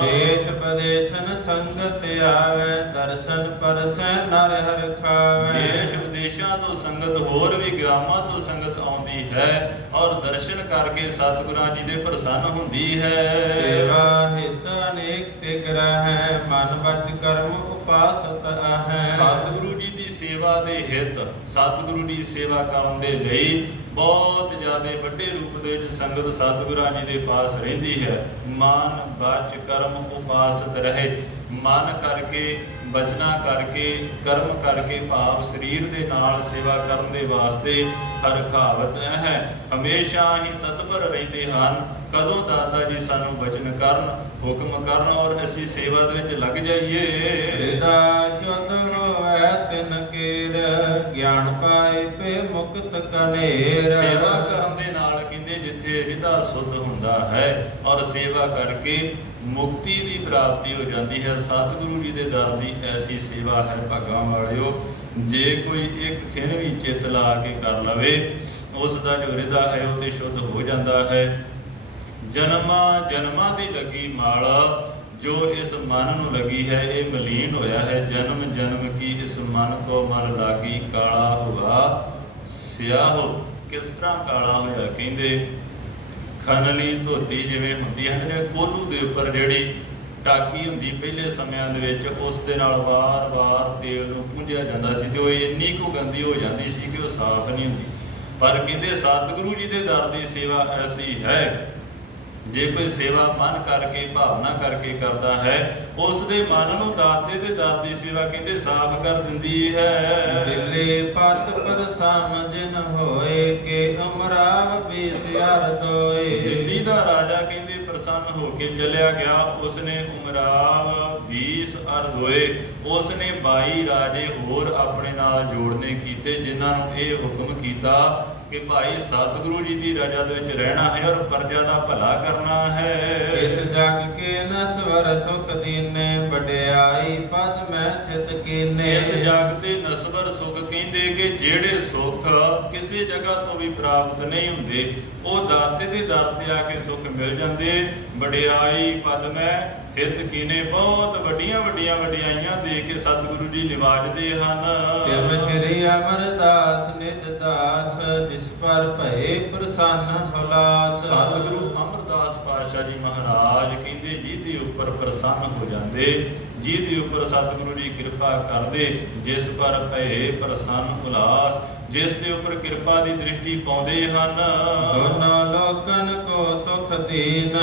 ਦੇਸ਼ ਵਿਦੇਸ਼ਨ ਸੰਗਤ ਆਵੇ, ਦਰਸ਼ਨ ਪਰਸੈ ਨਰ ਹਰਿ ਖਾਵੇ। ਦੇਸ਼ ਵਿਦੇਸ਼ਾਂ ਤੋਂ ਸੰਗਤ, ਹੋਰ ਵੀ ਗ੍ਰਾਮਾਂ ਤੋਂ ਸੰਗਤ ਆਉਂਦੀ ਹੈ ਔਰ ਦਰਸ਼ਨ ਕਰਕੇ ਸਤਿਗੁਰਾਂ ਜੀ ਦੇ ਪ੍ਰਸੰਨ ਹੁੰਦੀ ਹੈ। ਸੇਵਾ ਹਿਤ ਅਨੇਕ ਟਿਕ ਰਹੈ, ਮਨ ਬਚ ਕਰਮ ਉਪਾਸਤ ਹੈ। ਸਤਿਗੁਰੂ ਜੀ ਦੀ ਸੇਵਾ ਦੇ ਹਿੱਤ, ਸਤਿਗੁਰੂ ਦੀ ਸੇਵਾ ਕਰਨ ਦੇ ਲਈ ਬਹੁਤ ਜ਼ਿਆਦਾ ਵੱਡੇ ਰੂਪ ਦੇ ਵਿੱਚ ਸੰਗਤ ਸਤਿਗੁਰਾਂ ਜੀ ਦੇ ਪਾਸ ਰਹਿੰਦੀ ਹੈ। ਮਨ ਬਚ ਕਰਮ ਉਪਾਸਤ ਰਹੇ, ਮਨ ਕਰਕੇ, ਬਚਨਾ ਕਰਕੇ, ਕਰਮ ਕਰਕੇ, ਭਾਵ ਸਰੀਰ ਦੇ ਨਾਲ ਸੇਵਾ ਕਰਨ ਦੇ ਵਾਸਤੇ ਹਰਖਾਵਤ ਹੈ, ਹਮੇਸ਼ਾ ਹੀ ਤਤਪਰ ਰਹਿੰਦੇ ਹਨ। ਕਦੋਂ ਦਾਤਾ ਜੀ ਸਾਨੂੰ ਬਚਨ ਕਰਨ, ਹੁਕਮ ਕਰਨ ਔਰ ਅਸੀਂ ਸੇਵਾ ਦੇ ਵਿੱਚ ਲੱਗ ਜਾਈਏ। ਹਿਰਦਾ ਸ਼ੁੱਧ ਹੋਵੇ ਤਿਨ ਕੇਰ, ਗਿਆਨ ਪਾਏ ਪੇ ਮੁਕਤ ਕਨੇਰ। ਸੇਵਾ ਕਰਨ ਦੇ ਨਾਲ ਕਹਿੰਦੇ ਜਿੱਥੇ ਹਿਰਦਾ ਸ਼ੁੱਧ ਹੁੰਦਾ ਹੈ ਔਰ ਸੇਵਾ ਕਰਕੇ ਮੁਕਤੀ ਦੀ ਪ੍ਰਾਪਤੀ ਹੋ ਜਾਂਦੀ ਹੈ। ਸਤਿਗੁਰੂ ਜੀ ਦੇ ਦਰ ਦੀ ਐਸੀ ਸੇਵਾ ਹੈ ਭਾਗਾਂ ਵਾਲਿਓ, ਜੇ ਕੋਈ ਇੱਕ ਖਿਣ ਵੀ ਚਿੱਤ ਲਾ ਕੇ ਕਰ ਲਵੇ, ਉਸ ਦਾ ਜੋ ਹਿਰਦਾ ਹੈ ਉਹ ਤੇ ਸ਼ੁੱਧ ਹੋ ਜਾਂਦਾ ਹੈ। ਜਨਮਾਂ ਜਨਮਾਂ ਦੀ ਲੱਗੀ ਮਾਲ ਜੋ ਇਸ ਮਨ ਨੂੰ ਲੱਗੀ ਹੈ, ਇਹ ਮਲੀਨ ਹੋਇਆ ਹੈ। ਜਨਮ ਜਨਮ ਕੀ ਇਸ ਮਨ ਕੋ ਮਨ ਲਾਗੀ, ਕਾਲਾ ਹੁਆ ਸਿਆਹੋ। ਕਿਸ ਤਰ੍ਹਾਂ ਕਾਲਾ ਹੋਇਆ? ਕਹਿੰਦੇ ਖਨਲੀ ਧੋਤੀ ਜਿਵੇਂ ਹੁੰਦੀ ਹੈ ਨਾ, ਕੋਲੂ ਦੇ ਉੱਪਰ ਜਿਹੜੀ ਟਾਕੀ ਹੁੰਦੀ ਪਹਿਲੇ ਸਮਿਆਂ ਦੇ ਵਿੱਚ, ਉਸ ਦੇ ਨਾਲ ਵਾਰ-ਵਾਰ ਤੇਲ ਨੂੰ ਪੂੰਝਿਆ ਜਾਂਦਾ ਸੀ ਤੇ ਉਹ ਇੰਨੀ ਕੁ ਗੰਦੀ ਹੋ ਜਾਂਦੀ ਸੀ ਕਿ ਉਹ ਸਾਫ਼ ਨਹੀਂ ਹੁੰਦੀ। ਪਰ ਕਹਿੰਦੇ ਸਤਿਗੁਰੂ ਜੀ ਦੇ ਦਰ ਦੀ ਸੇਵਾ ਐਸੀ ਹੈ, ਜੇ ਕੋਈ ਸੇਵਾ ਮਨ ਕਰਕੇ, ਭਾਵਨਾ ਕਰਕੇ ਕਰਦਾ ਹੈ, ਉਸ ਦੇ ਮਨ ਨੂੰ ਦਾਤੇ ਦੇ ਦਰ ਦੀ ਸੇਵਾ ਕਹਿੰਦੇ ਸਾਫ਼ ਕਰ ਦਿੰਦੀ ਹੈ। ਦਿਲੇ ਪਤ ਪਰ ਸਮਝਨ ਹੋਏ, ਕਿ ਅਮਰਾਵ ਬੇਸਿਆਰ ਦੋਏ। ਦਿੱਲੀ ਦਾ ਰਾਜਾ ਕਹਿੰਦੇ ਪ੍ਰਸੰਨ ਹੋ ਕੇ ਚਲਿਆ ਗਿਆ। ਉਸਨੇ ਉਮਰਾਵ 20 ਅਰਧ ਹੋਏ, ਉਸਨੇ 22 ਰਾਜੇ ਹੋਰ ਆਪਣੇ ਨਾਲ ਜੋੜਨੇ ਕੀਤੇ, ਜਿਨ੍ਹਾਂ ਨੂੰ ਇਹ ਹੁਕਮ ਕੀਤਾ ਕਿ ਭਾਈ ਸਤਿਗੁਰੂ ਜੀ ਦੀ ਰਜਾ ਦੇ ਵਿੱਚ ਰਹਿਣਾ ਹੈ ਔਰ ਪ੍ਰਜਾ ਦਾ ਭਲਾ ਕਰਨਾ ਹੈ। ਇਸ ਜਗ ਕੇ ਨਸਵਰ ਸੁਖ ਦੀਨੇ, ਵਡਿਆਈ ਪਦ ਮੈਂ ਥਿਤ ਕੀਨੇ। ਇਸ ਜਗ ਤੇ ਨਸਵਰ ਸੁਖ ਕਹਿੰਦੇ ਕਿ ਜਿਹੜੇ ਸੁਖ ਕਿਸੇ ਜਗ੍ਹਾ ਤੋਂ ਵੀ ਪ੍ਰਾਪਤ ਨਹੀਂ ਹੁੰਦੇ, ਉਹ ਦਾਤੇ ਦੇ ਦਰ ਤੇ ਆ ਕੇ ਸੁਖ ਮਿਲ ਜਾਂਦੇ। ਵਡਿਆਈ ਪਦ ਮੈਂ ਥਿਤ ਕੀਨੇ, ਬਹੁਤ ਵੱਡੀਆਂ ਵੱਡੀਆਂ ਵਡਿਆਈਆਂ ਦੇ ਕੇ ਸਤਿਗੁਰੂ ਜੀ ਨਿਵਾਜਦੇ ਹਨ। ਤਿਮ ਸ਼੍ਰੀ ਅਮਰਦਾਸ ਨਿਜ ਦਾਸ, ਜਿਸ ਪਰ ਭਏ ਪ੍ਰਸੰਨ ਹੁਲਾਸ। ਸਤਿਗੁਰੂ ਅਮਰਦਾਸ ਪਾਤਸ਼ਾਹ ਜੀ ਮਹਾਰਾਜ ਕਹਿੰਦੇ ਜਿਹਦੇ ਉੱਪਰ ਪ੍ਰਸੰਨ ਹੋ ਜਾਂਦੇ, ਜਿਹਦੇ ਉੱਪਰ ਸਤਿਗੁਰੂ ਜੀ ਕਿਰਪਾ ਕਰਦੇ, ਜਿਸ ਪਰ ਭਏ ਪ੍ਰਸੰਨ ਹੁਲਾਸ, ਜਿਸ ਦੇ ਉੱਪਰ ਕਿਰਪਾ ਦੀ ਦ੍ਰਿਸ਼ਟੀ ਪਾਉਂਦੇ ਹਨ। ਦੋਨੋਂ ਲੋਕਨ ਕੋ ਸੁਖ ਦੀਨ,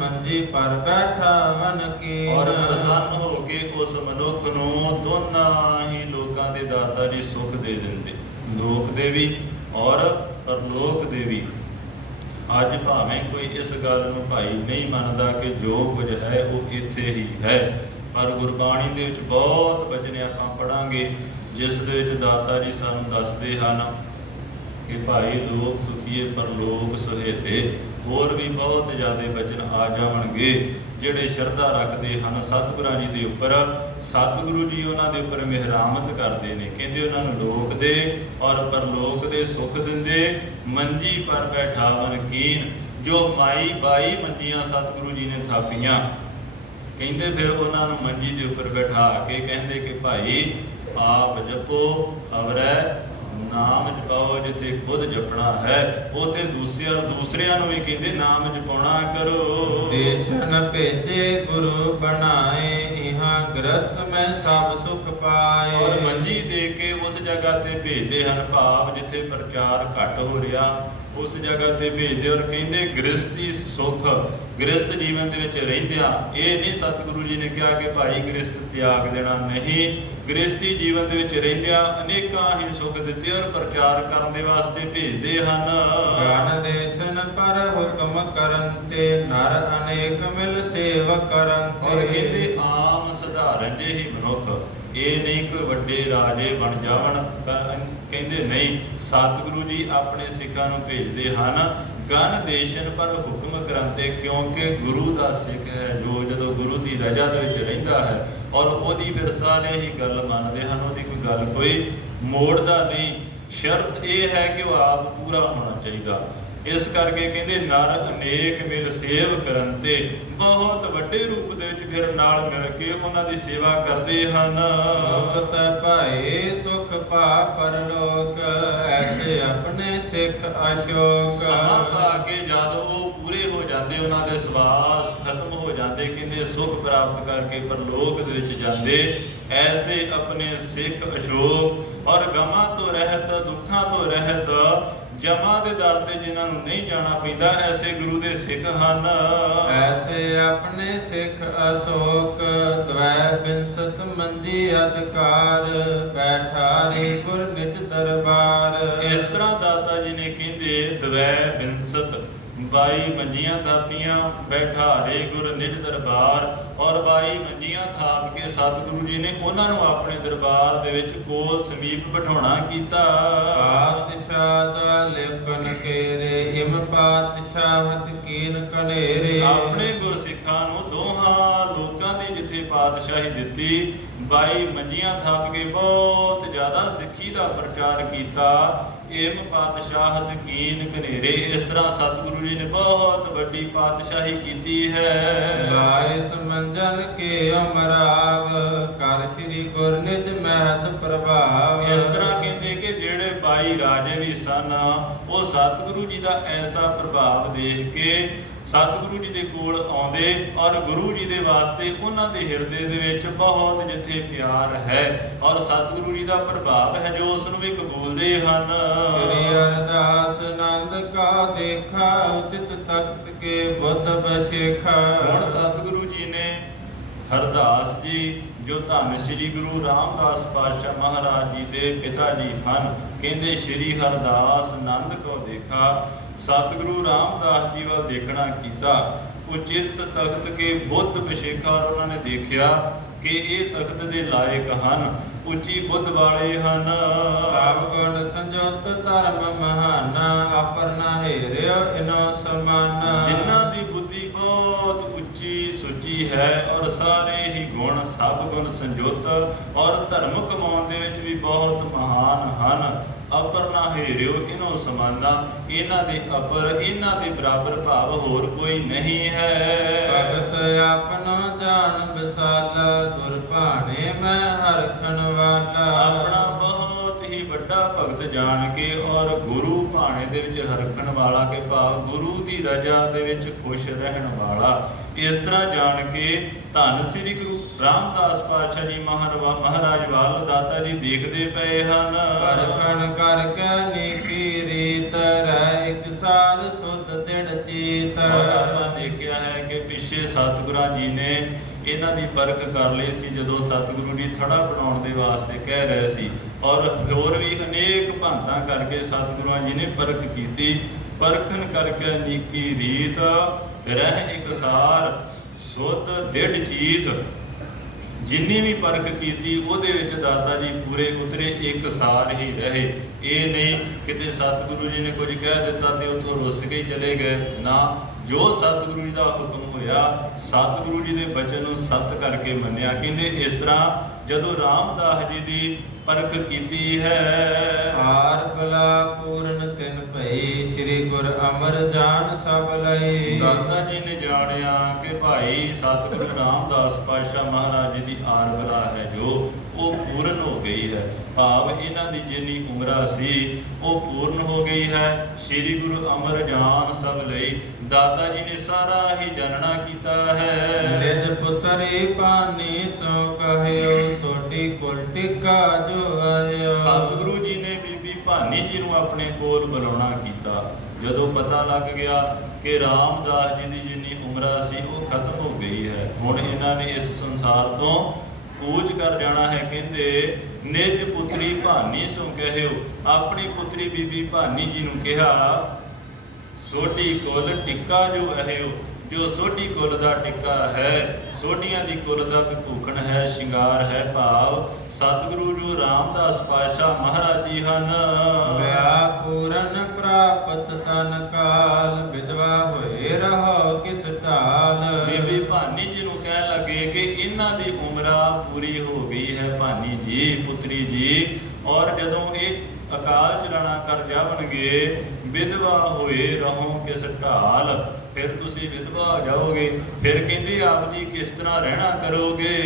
ਮੰਜੀ ਪਰ ਬੈਠਾ ਵਨ ਕੀ। ਔਰ ਪ੍ਰਸੰਨ ਹੋ ਕੇ ਉਸ ਮਨੁੱਖ ਨੂੰ ਦੋਨਾਂ ਹੀ ਲੋਕਾਂ ਦੇ ਦਾਤਾ ਜੀ ਸੁਖ ਦੇ ਦਿੰਦੇ, ਲੋਕ ਦੇ ਵੀ ਔਰ ਪਰਲੋਕ ਦੇ ਵੀ। ਅੱਜ ਭਾਵੇਂ ਕੋਈ ਇਸ ਗੱਲ ਨੂੰ ਭਾਈ ਨਹੀਂ ਮੰਨਦਾ ਕਿ ਜੋ ਕੁਝ ਹੈ ਉਹ ਇੱਥੇ ਹੀ ਹੈ, ਪਰ ਗੁਰਬਾਣੀ ਦੇ ਵਿੱਚ ਬਹੁਤ ਵਚਨ ਆਪਾਂ ਪੜਾਂਗੇ ਜਿਸ ਦੇ ਵਿੱਚ ਦਾਤਾ ਜੀ ਸਾਨੂੰ ਦੱਸਦੇ ਹਨ ਕਿ ਭਾਈ ਲੋਕ ਸੁਖੀਏ ਪਰਲੋਕ ਸੁਹੇਤੇ। ਹੋਰ ਵੀ ਬਹੁਤ ਜ਼ਿਆਦਾ ਵਚਨ ਆ ਜਾਵਣਗੇ ਜਿਹੜੇ ਸ਼ਰਧਾ ਰੱਖਦੇ ਹਨ ਸਤਿਗੁਰਾਂ ਜੀ ਦੇ ਉੱਪਰ। ਸਤਿਗੁਰੂ ਜੀ ਉਹਨਾਂ ਦੇ ਉੱਪਰ ਮਿਹਰਾਮਤ ਕਰਦੇ ਨੇ, ਕਹਿੰਦੇ ਉਹਨਾਂ ਨੂੰ ਲੋਕ ਦੇ ਔਰ ਪਰਲੋਕ ਦੇ ਸੁੱਖ ਦਿੰਦੇ। ਮੰਜੀ ਪਰ ਬੈਠਾਵਨ ਕੀਨ, ਜੋ ਮਾਈ ਬਾਈ ਮੰਜੀਆਂ ਸਤਿਗੁਰੂ ਜੀ ਨੇ ਥਾਪੀਆਂ, ਕਹਿੰਦੇ ਫਿਰ ਉਹਨਾਂ ਨੂੰ ਮੰਜੀ ਦੇ ਉੱਪਰ ਬਿਠਾ ਕੇ ਕਹਿੰਦੇ ਕਿ ਭਾਈ ਆਪ ਜਪੋ ਅਵਰੈ ਨਾਮ ਜਪਾਓ, ਜਿੱਥੇ ਖੁਦ ਜਪਣਾ ਹੈ ਉਥੇ ਦੂਸਰਿਆਂ ਨੂੰ ਵੀ ਕਹਿੰਦੇ ਨਾਮ ਜਪਾਉਣਾ ਕਰੋ। ਦੇਸ਼ਨ ਭੇਜੇ ਗੁਰੂ ਬਣਾਏ, ਇਹਾਂ ਗ੍ਰਸਤ ਮੈਂ ਸਭ ਸੁਖ ਪਾਏ। ਔਰ ਮੰਜੀ ਦੇ ਕੇ ਉਸ ਜਗ੍ਹਾ ਤੇ ਭੇਜਦੇ ਹਨ, ਭਾਵ ਜਿੱਥੇ ਪ੍ਰਚਾਰ ਘੱਟ ਹੋ ਰਿਹਾ ਉਸ ਜਗ੍ਹਾ ਤੇ ਭੇਜਦੇ। ਔਰ ਕਹਿੰਦੇ ਗ੍ਰਸਤੀ ਸੁੱਖ, ਗ੍ਰਸਤ ਜੀਵਨ ਦੇ ਵਿੱਚ ਰਹਿੰਦਿਆਂ, ਇਹ ਨਹੀਂ ਸਤਿਗੁਰੂ ਜੀ ਨੇ ਕਿਹਾ ਕਿ ਭਾਈ ਗ੍ਰਸਤ ਤਿਆਗ ਦੇਣਾ, ਨਹੀਂ, ਗ੍ਰਸਤੀ ਜੀਵਨ ਦੇ ਵਿੱਚ ਰਹਿੰਦਿਆਂ ਅਨੇਕਾਂ ਹੀ ਸੁੱਖ ਦਿੱਤੇ ਔਰ ਪ੍ਰਚਾਰ ਕਰਨ ਦੇ ਵਾਸਤੇ ਭੇਜਦੇ ਹਨ। ਗਾਨ ਦੇਸ਼ਨ ਪਰ ਹੁਕਮ ਕਰਨ ਤੇ ਨਰ ਅਨੇਕ ਮਿਲ ਸੇਵਾ ਕਰਨ ਤੇ। ਔਰ ਕਹਿੰਦੇ ਆਮ ਸਧਾਰਨ ਜਿਹੇ ਹੀ ਮਨੁੱਖ, ਇਹ ਨਹੀਂ ਕੋਈ ਵੱਡੇ ਰਾਜੇ ਬਣ ਜਾਵਣ, ਕਹਿੰਦੇ ਨਹੀਂ, ਸਤਿਗੁਰੂ ਜੀ ਆਪਣੇ ਸਿੱਖਾਂ ਨੂੰ ਭੇਜਦੇ ਹਨ ਗਨ ਦੇਸ਼ਨ ਪਰ ਹੁਕਮ ਕਰਾਂਤੇ, ਕਿਉਂਕਿ ਗੁਰੂ ਦਾ ਸਿੱਖ ਹੈ ਜੋ ਜਦੋਂ ਗੁਰੂ ਦੀ ਰਜ਼ਾ ਦੇ ਵਿੱਚ ਰਹਿੰਦਾ ਹੈ ਔਰ ਉਹਦੀ ਫਿਰ ਸਾਰੇ ਹੀ ਗੱਲ ਮੰਨਦੇ ਹਨ, ਉਹਦੀ ਕੋਈ ਗੱਲ ਕੋਈ ਮੋੜਦਾ ਨਹੀਂ। ਸ਼ਰਤ ਇਹ ਹੈ ਕਿ ਉਹ ਆਪ ਪੂਰਾ ਹੋਣਾ ਚਾਹੀਦਾ। ਇਸ ਕਰਕੇ ਕਹਿੰਦੇ ਨਰ ਅਨੇਕ ਮਿਲ ਸੇਵ ਕਰਨ ਤੇ, ਬਹੁਤ ਵੱਡੇ ਰੂਪ ਦੇ ਵਿੱਚ ਫਿਰ ਨਾਲ ਮਿਲ ਕੇ ਉਹਨਾਂ ਦੀ ਸੇਵਾ ਕਰਦੇ ਹਨ। ਮੁਕਤ ਭਏ ਸੁਖ ਪਾ ਪਰਲੋਕ, ਐਸੇ ਆਪਣੇ ਸਿੱਖ ਅਸ਼ੋਕ। ਸਮਾਂ ਪਾ ਕੇ ਜਦ ਉਹ ਪੂਰੇ ਹੋ ਜਾਂਦੇ, ਉਹਨਾਂ ਦੇ ਸਵਾਸ ਖਤਮ ਹੋ ਜਾਂਦੇ, ਕਹਿੰਦੇ ਸੁਖ ਪ੍ਰਾਪਤ ਕਰਕੇ ਪਰਲੋਕ ਦੇ ਵਿੱਚ ਜਾਂਦੇ, ਐਸੇ ਆਪਣੇ ਸਿੱਖ ਅਸ਼ੋਕ। ਔਰ ਗਮਾਂ ਤੋਂ ਰਹਿਤ, ਦੁੱਖਾਂ ਤੋਂ ਰਹਿਤ, ਜਮਾਂ ਦੇ ਦਰ ਤੇ ਜਿਨ੍ਹਾਂ ਨੂੰ ਨਹੀਂ ਜਾਣਾ ਪੈਂਦਾ, ਐਸੇ ਗੁਰੂ ਦੇ ਸਿੱਖ ਹਨ। ਐਸੇ ਆਪਣੇ ਸਿੱਖ ਅਸ਼ੋਕ, ਦਵੈ ਬਿੰਸਤ ਮੰਜੀ ਅਧਿਕਾਰ, ਬੈਠਾਰੇ ਗੁਰ ਨਿਜ ਦਰਬਾਰ। ਇਸ ਤਰ੍ਹਾਂ ਦਾਤਾ ਜੀ ਨੇ ਕਹਿੰਦੇ ਦਵੈ ਬਿੰਸਤ, 22 ਮੰਜੀਆਂ ਥਾਪੀਆਂ, ਬੈਠਾਰੇ ਗੁਰ ਨਿਜ ਦਰਬਾਰ। ਔਰ 22 ਮੰਜੀਆਂ ਥਾਪ ਕੇ ਸਤਿਗੁਰੂ ਜੀ ਨੇ ਉਹਨਾਂ ਨੂੰ ਆਪਣੇ ਦਰਬਾਰ ਦੇ ਵਿੱਚ ਕੋਲ ਸਮੀਪ ਬਿਠਾਉਣਾ ਕੀਤਾ। ਪਾਤਸ਼ਾਹ ਦੁਆਲੇ ਕਨ ਕੇਰੇ, ਇਮ ਪਾਤਸ਼ਾਹਤ ਕੀਨ ਕਨੇਰੇ। ਆਪਣੇ ਗੁਰਸਿੱਖਾਂ ਨੂੰ ਦੋਹਾਂ ਲੋਕਾਂ ਦੀ ਜਿੱਥੇ ਪਾਤਸ਼ਾਹੀ ਦਿੱਤੀ, 22 ਮੰਜੀਆਂ ਥਾਪ ਕੇ ਬਹੁਤ ਜ਼ਿਆਦਾ ਸਿੱਖੀ ਦਾ ਪ੍ਰਚਾਰ ਕੀਤਾ। ਏਮ ਪਾਤਸ਼ਾਹਤ ਕੀਨ ਕਨੇਰੇ, ਇਸ ਤਰ੍ਹਾਂ ਸਤਿਗੁਰੂ ਜੀ ਨੇ ਬਹੁਤ ਵੱਡੀ ਪਾਤਸ਼ਾਹੀ ਕੀਤੀ ਹੈ। ਲਾਇਸ ਮੰਜਨ ਕੇ ਅਮਰਾਵ, ਕਰ ਸ੍ਰੀ ਗੁਰ ਨਿਜ ਮਹਿਤ ਪ੍ਰਭਾਵ। ਇਸ ਤਰ੍ਹਾਂ ਕਹਿੰਦੇ ਕਿ ਜਿਹੜੇ 22 ਰਾਜੇ ਵੀ ਸਨ, ਉਹ ਸਤਿਗੁਰੂ ਜੀ ਦਾ ਐਸਾ ਪ੍ਰਭਾਵ ਦੇਖ ਕੇ ਸਤਿਗੁਰੂ ਜੀ ਦੇ ਕੋਲ ਆਉਂਦੇ ਔਰ ਗੁਰੂ ਜੀ ਦੇ ਵਾਸਤੇ ਉਹਨਾਂ ਦੇ ਹਿਰਦੇ ਦੇ ਵਿੱਚ ਬਹੁਤ ਜਿੱਥੇ ਪਿਆਰ ਹੈ ਔਰ ਸਤਿਗੁਰੂ ਜੀ ਦਾ ਪ੍ਰਭਾਵ ਹੈ ਜੋ ਉਸ ਨੂੰ ਵੀ ਕਬੂਲਦੇ ਹਨ। ਸ੍ਰੀ ਅਰਦਾਸ ਨੰਦ ਕਾ ਦੇਖਾ, ਉਚਿਤ ਤਖਤ ਕੇ ਬੁੱਧ ਬਸੇਖਾ। ਹੁਣ ਸਤਿਗੁਰੂ ਜੀ ਨੇ ਹਰਦਾਸ ਜੀ ਜੋ ਧੰਨ ਸ੍ਰੀ ਗੁਰੂ ਰਾਮਦਾਸ ਪਾਤਸ਼ਾਹ ਮਹਾਰਾਜ ਜੀ ਦੇ ਪਿਤਾ ਜੀ ਹਨ, ਕਹਿੰਦੇ ਸ੍ਰੀ ਹਰਦਾਸ ਨੰਦ ਕੋ ਦੇਖਾ, ਸਤਿਗੁਰੂ ਰਾਮਦਾਸ ਜੀ ਵੱਲ ਦੇਖਣਾ ਕੀਤਾ। ਉਚਿਤ ਤਖਤ ਕੇ ਬੁੱਧ ਬਸ਼ੇਖਾ, ਉਹਨਾਂ ਨੇ ਦੇਖਿਆ ਕਿ ਇਹ ਤਖਤ ਦੇ ਲਾਇਕ ਹਨ, ਉੱਚੀ ਬੁੱਧ ਵਾਲੇ ਹਨ। ਸਭ ਗੁਣ ਸੰਜੋਤ ਧਰਮ ਮਹਾਨ, ਆਪਰਨਾ ਹੇਰਿਓ ਇਨੋ ਸਮਾਨ। ਜਿਨ੍ਹਾਂ ਦੀ ਬੁੱਧੀ ਬਹੁਤ ਉੱਚੀ ਸੁੱਚੀ ਹੈ ਔਰ ਸਾਰੇ ਹੀ ਗੁਣ ਸਭ ਗੁਣ ਸੰਜੋਤ ਔਰ ਧਰਮ ਕਮਾਉਣ ਦੇ ਵਿੱਚ ਵੀ ਬਹੁਤ ਮਹਾਨ ਹਨ। ਅਪਰਨਾ ਹੇਰਿਓ ਇਨੋ ਸਮਾਨਾ, ਇਹਨਾਂ ਦੇ ਅਪਰ, ਇਹਨਾਂ ਦੇ ਬਰਾਬਰ ਭਾਵ ਹੋਰ ਕੋਈ ਨਹੀਂ ਹੈ। ਭਗਤ ਆਪਣਾ ਜਾਨ ਵਿਸਾਲਾ, ਗੁਰ ਭਾਣੇ ਮੈਂ ਹਰਖਣ ਵਾਲਾ। ਆਪਣਾ ਬਹੁਤ ਹੀ ਵੱਡਾ ਭਗਤ ਜਾਣ ਕੇ ਔਰ ਗੁਰੂ ਭਾਣੇ ਦੇ ਵਿੱਚ ਹਰਖਣ ਵਾਲਾ ਕੇ ਭਾਵ ਗੁਰੂ ਦੀ ਰਜ਼ਾ ਦੇ ਵਿੱਚ ਖੁਸ਼ ਰਹਿਣ ਵਾਲਾ। ਇਸ ਤਰ੍ਹਾਂ ਜਾਣ ਕੇ ਧੰਨ ਸ੍ਰੀ ਗੁਰੂ ਰਾਮਦਾਸ ਪਾਤਸ਼ਾਹ ਜੀ ਮਹਾਰਾਜ ਵੱਲ ਦਾਤਾ ਜੀ ਦੇਖਦੇ ਪਏ ਹਨ। ਹਰਖਣ ਕਰਕੇ ਨੀਕੀ ਰੀਤ, ਰਹਿ ਇੱਕ ਸਾਰ ਸੁਧ ਦਿੜ ਚੀਤ। ਆਪਾਂ ਦੇਖਿਆ ਹੈ ਕਿ ਪਿੱਛੇ ਸਤਿਗੁਰਾਂ ਜੀ ਨੇ ਇਹਨਾਂ ਦੀ ਪਰਖ ਕਰ ਲਈ ਸੀ ਜਦੋਂ ਸਤਿਗੁਰੂ ਜੀ ਥੜਾ ਬਣਾਉਣ ਦੇ ਵਾਸਤੇ ਕਹਿ ਰਹੇ ਸੀ ਔਰ ਹੋਰ ਵੀ ਅਨੇਕ ਭਾਂਤਾਂ ਕਰਕੇ ਸਤਿਗੁਰਾਂ ਜੀ ਨੇ ਪਰਖ ਕੀਤੀ। ਪਰਖਣ ਕਰਕੇ ਨੀਕੀ ਰੀਤ, ਰਹਿ ਇਕਸਾਰ ਸੁਧ ਦਿੜ ਚੀਤ। ਜਿੰਨੀ ਵੀ ਪਰਖ ਕੀਤੀ ਉਹਦੇ ਵਿੱਚ ਦਾਤਾ ਜੀ ਪੂਰੇ ਉਤਰੇ, ਇੱਕ ਸਾਰ ਹੀ ਰਹੇ। ਇਹ ਨਹੀਂ ਕਿਤੇ ਸਤਿਗੁਰੂ ਜੀ ਨੇ ਕੁਝ ਕਹਿ ਦਿੱਤਾ ਤੇ ਉੱਥੋਂ ਰੁੱਸ ਕੇ ਚਲੇ ਗਏ, ਨਾ, ਜੋ ਸਤਿਗੁਰੂ ਜੀ ਦਾ ਹੁਕਮ ਹੋਇਆ ਸਤਿਗੁਰੂ ਜੀ ਦੇ ਬਚਨ ਨੂੰ ਸਤ ਕਰਕੇ ਮੰਨਿਆ। ਕਹਿੰਦੇ ਇਸ ਤਰ੍ਹਾਂ ਜਦੋਂ ਰਾਮਦਾਸ ਜੀ ਦੀ ਪਰਖ ਕੀਤੀ ਹੈ। ਹਾਰ ਬਲਾ ਪੂਰਨ ਤਿਨ ਭਈ, ਸ੍ਰੀ ਗੁਰ ਅਮਰ ਜਾਨ ਸਭ ਲਈ। ਦਾਤਾ ਜੀ ਨੇ ਜਾਣਿਆ ਕਿ ਭਾਈ ਸਤਿਗੁਰੂ ਰਾਮਦਾਸ ਪਾਤਸ਼ਾਹ ਮਹਾਰਾਜ ਜੀ ਦੀ ਆਰ ਬਲਾ ਹੈ ਜੋ ਉਹ ਪੂਰਨ ਹੋ ਗਈ ਹੈ, ਭਾਵ ਇਹਨਾਂ ਦੀ ਜਿੰਨੀ ਉਮਰਾ ਸੀ ਉਹ ਪੂਰਨ ਹੋ ਗਈ ਹੈ। ਸ੍ਰੀ ਗੁਰੂ ਅਮਰ ਜਾਨ ਸਭ ਲਈ, ਦਾਤਾ ਜੀ ਨੇ ਸਾਰਾ ਹੀ ਜਾਣਨਾ ਕੀਤਾ ਹੈ। ਨਿਜ ਪੁੱਤਰੀ ਪਾਨੀ ਸੋ ਕਹਿਓ, ਸੋਢੀ ਕੁਲ ਟਿਕਾ ਜੋ ਆਇਓ। ਸਤਿਗੁਰੂ ਜੀ ਨੇ ਬੀਬੀ ਭਾਨੀ ਜੀ ਨੂੰ ਆਪਣੇ ਕੋਲ ਬੁਲਾਉਣਾ ਕੀਤਾ। ਜਦੋਂ ਪਤਾ ਲੱਗ ਗਿਆ ਕਿ ਰਾਮਦਾਸ ਜੀ ਦੀ ਜਿੰਨੀ ਉਮਰ ਸੀ ਉਹ ਖਤਮ ਹੋ ਗਈ ਹੈ, ਹੁਣ ਇਹਨਾਂ ਨੇ ਇਸ ਸੰਸਾਰ ਤੋਂ ਕੂਚ ਕਰ ਜਾਣਾ ਹੈ। ਕਹਿੰਦੇ ਨਿਜ ਪੁੱਤਰੀ ਭਾਨੀ ਸੋ ਕਹਿਓ, ਆਪਣੀ ਪੁੱਤਰੀ ਬੀਬੀ ਭਾਨੀ ਜੀ ਨੂੰ ਕਿਹਾ ਸੋਢੀ ਕੁਲ ਟਿੱਕਾ ਜੋ ਅਹਿਓ, ਜੋ ਸੋਢੀ ਕੁਲ ਦਾ ਟਿੱਕਾ ਹੈ, ਸੋਢੀਆਂ ਦੀ ਕੁਲ ਦਾ ਵਿਭੂਖਣ ਹੈ, ਸ਼ਿੰਗਾਰ ਹੈ, ਭਾਵ ਸਤਿਗੁਰੂ ਜੋ ਰਾਮਦਾਸ ਪਾਤਸ਼ਾਹ ਮਹਾਰਾਜ ਜੀ ਹਨ। ਵਿਆਹ ਪੂਰਨ ਪ੍ਰਾਪਤ ਤਨ ਕਾਲ, ਵਿਧਵਾ ਹੋਏ ਰਹੋ ਕਿਸ ਢਾਲ। ਬੀਬੀ ਭਾਨੀ ਜੀ ਨੂੰ ਕਹਿਣ ਲੱਗੇ ਕਿ ਇਹਨਾਂ ਦੀ ਉਮਰ ਪੂਰੀ ਹੋ ਗਈ ਹੈ ਭਾਨੀ ਜੀ, ਪੁੱਤਰੀ ਜੀ, ਔਰ ਜਦੋਂ ਇਹ ਅਕਾਲ ਚਲਾਣਾ ਕਰ ਜਾਵਣਗੇ, ਵਿਧਵਾ ਹੋਏ ਰਹੋ ਕਿਸ ਢਾਲ, ਫਿਰ ਤੁਸੀਂ ਵਿਧਵਾ ਹੋ ਜਾਓਗੇ, ਫਿਰ ਕਹਿੰਦੇ ਆਪ ਜੀ ਕਿਸ ਤਰ੍ਹਾਂ ਰਹਿਣਾ ਕਰੋਗੇ।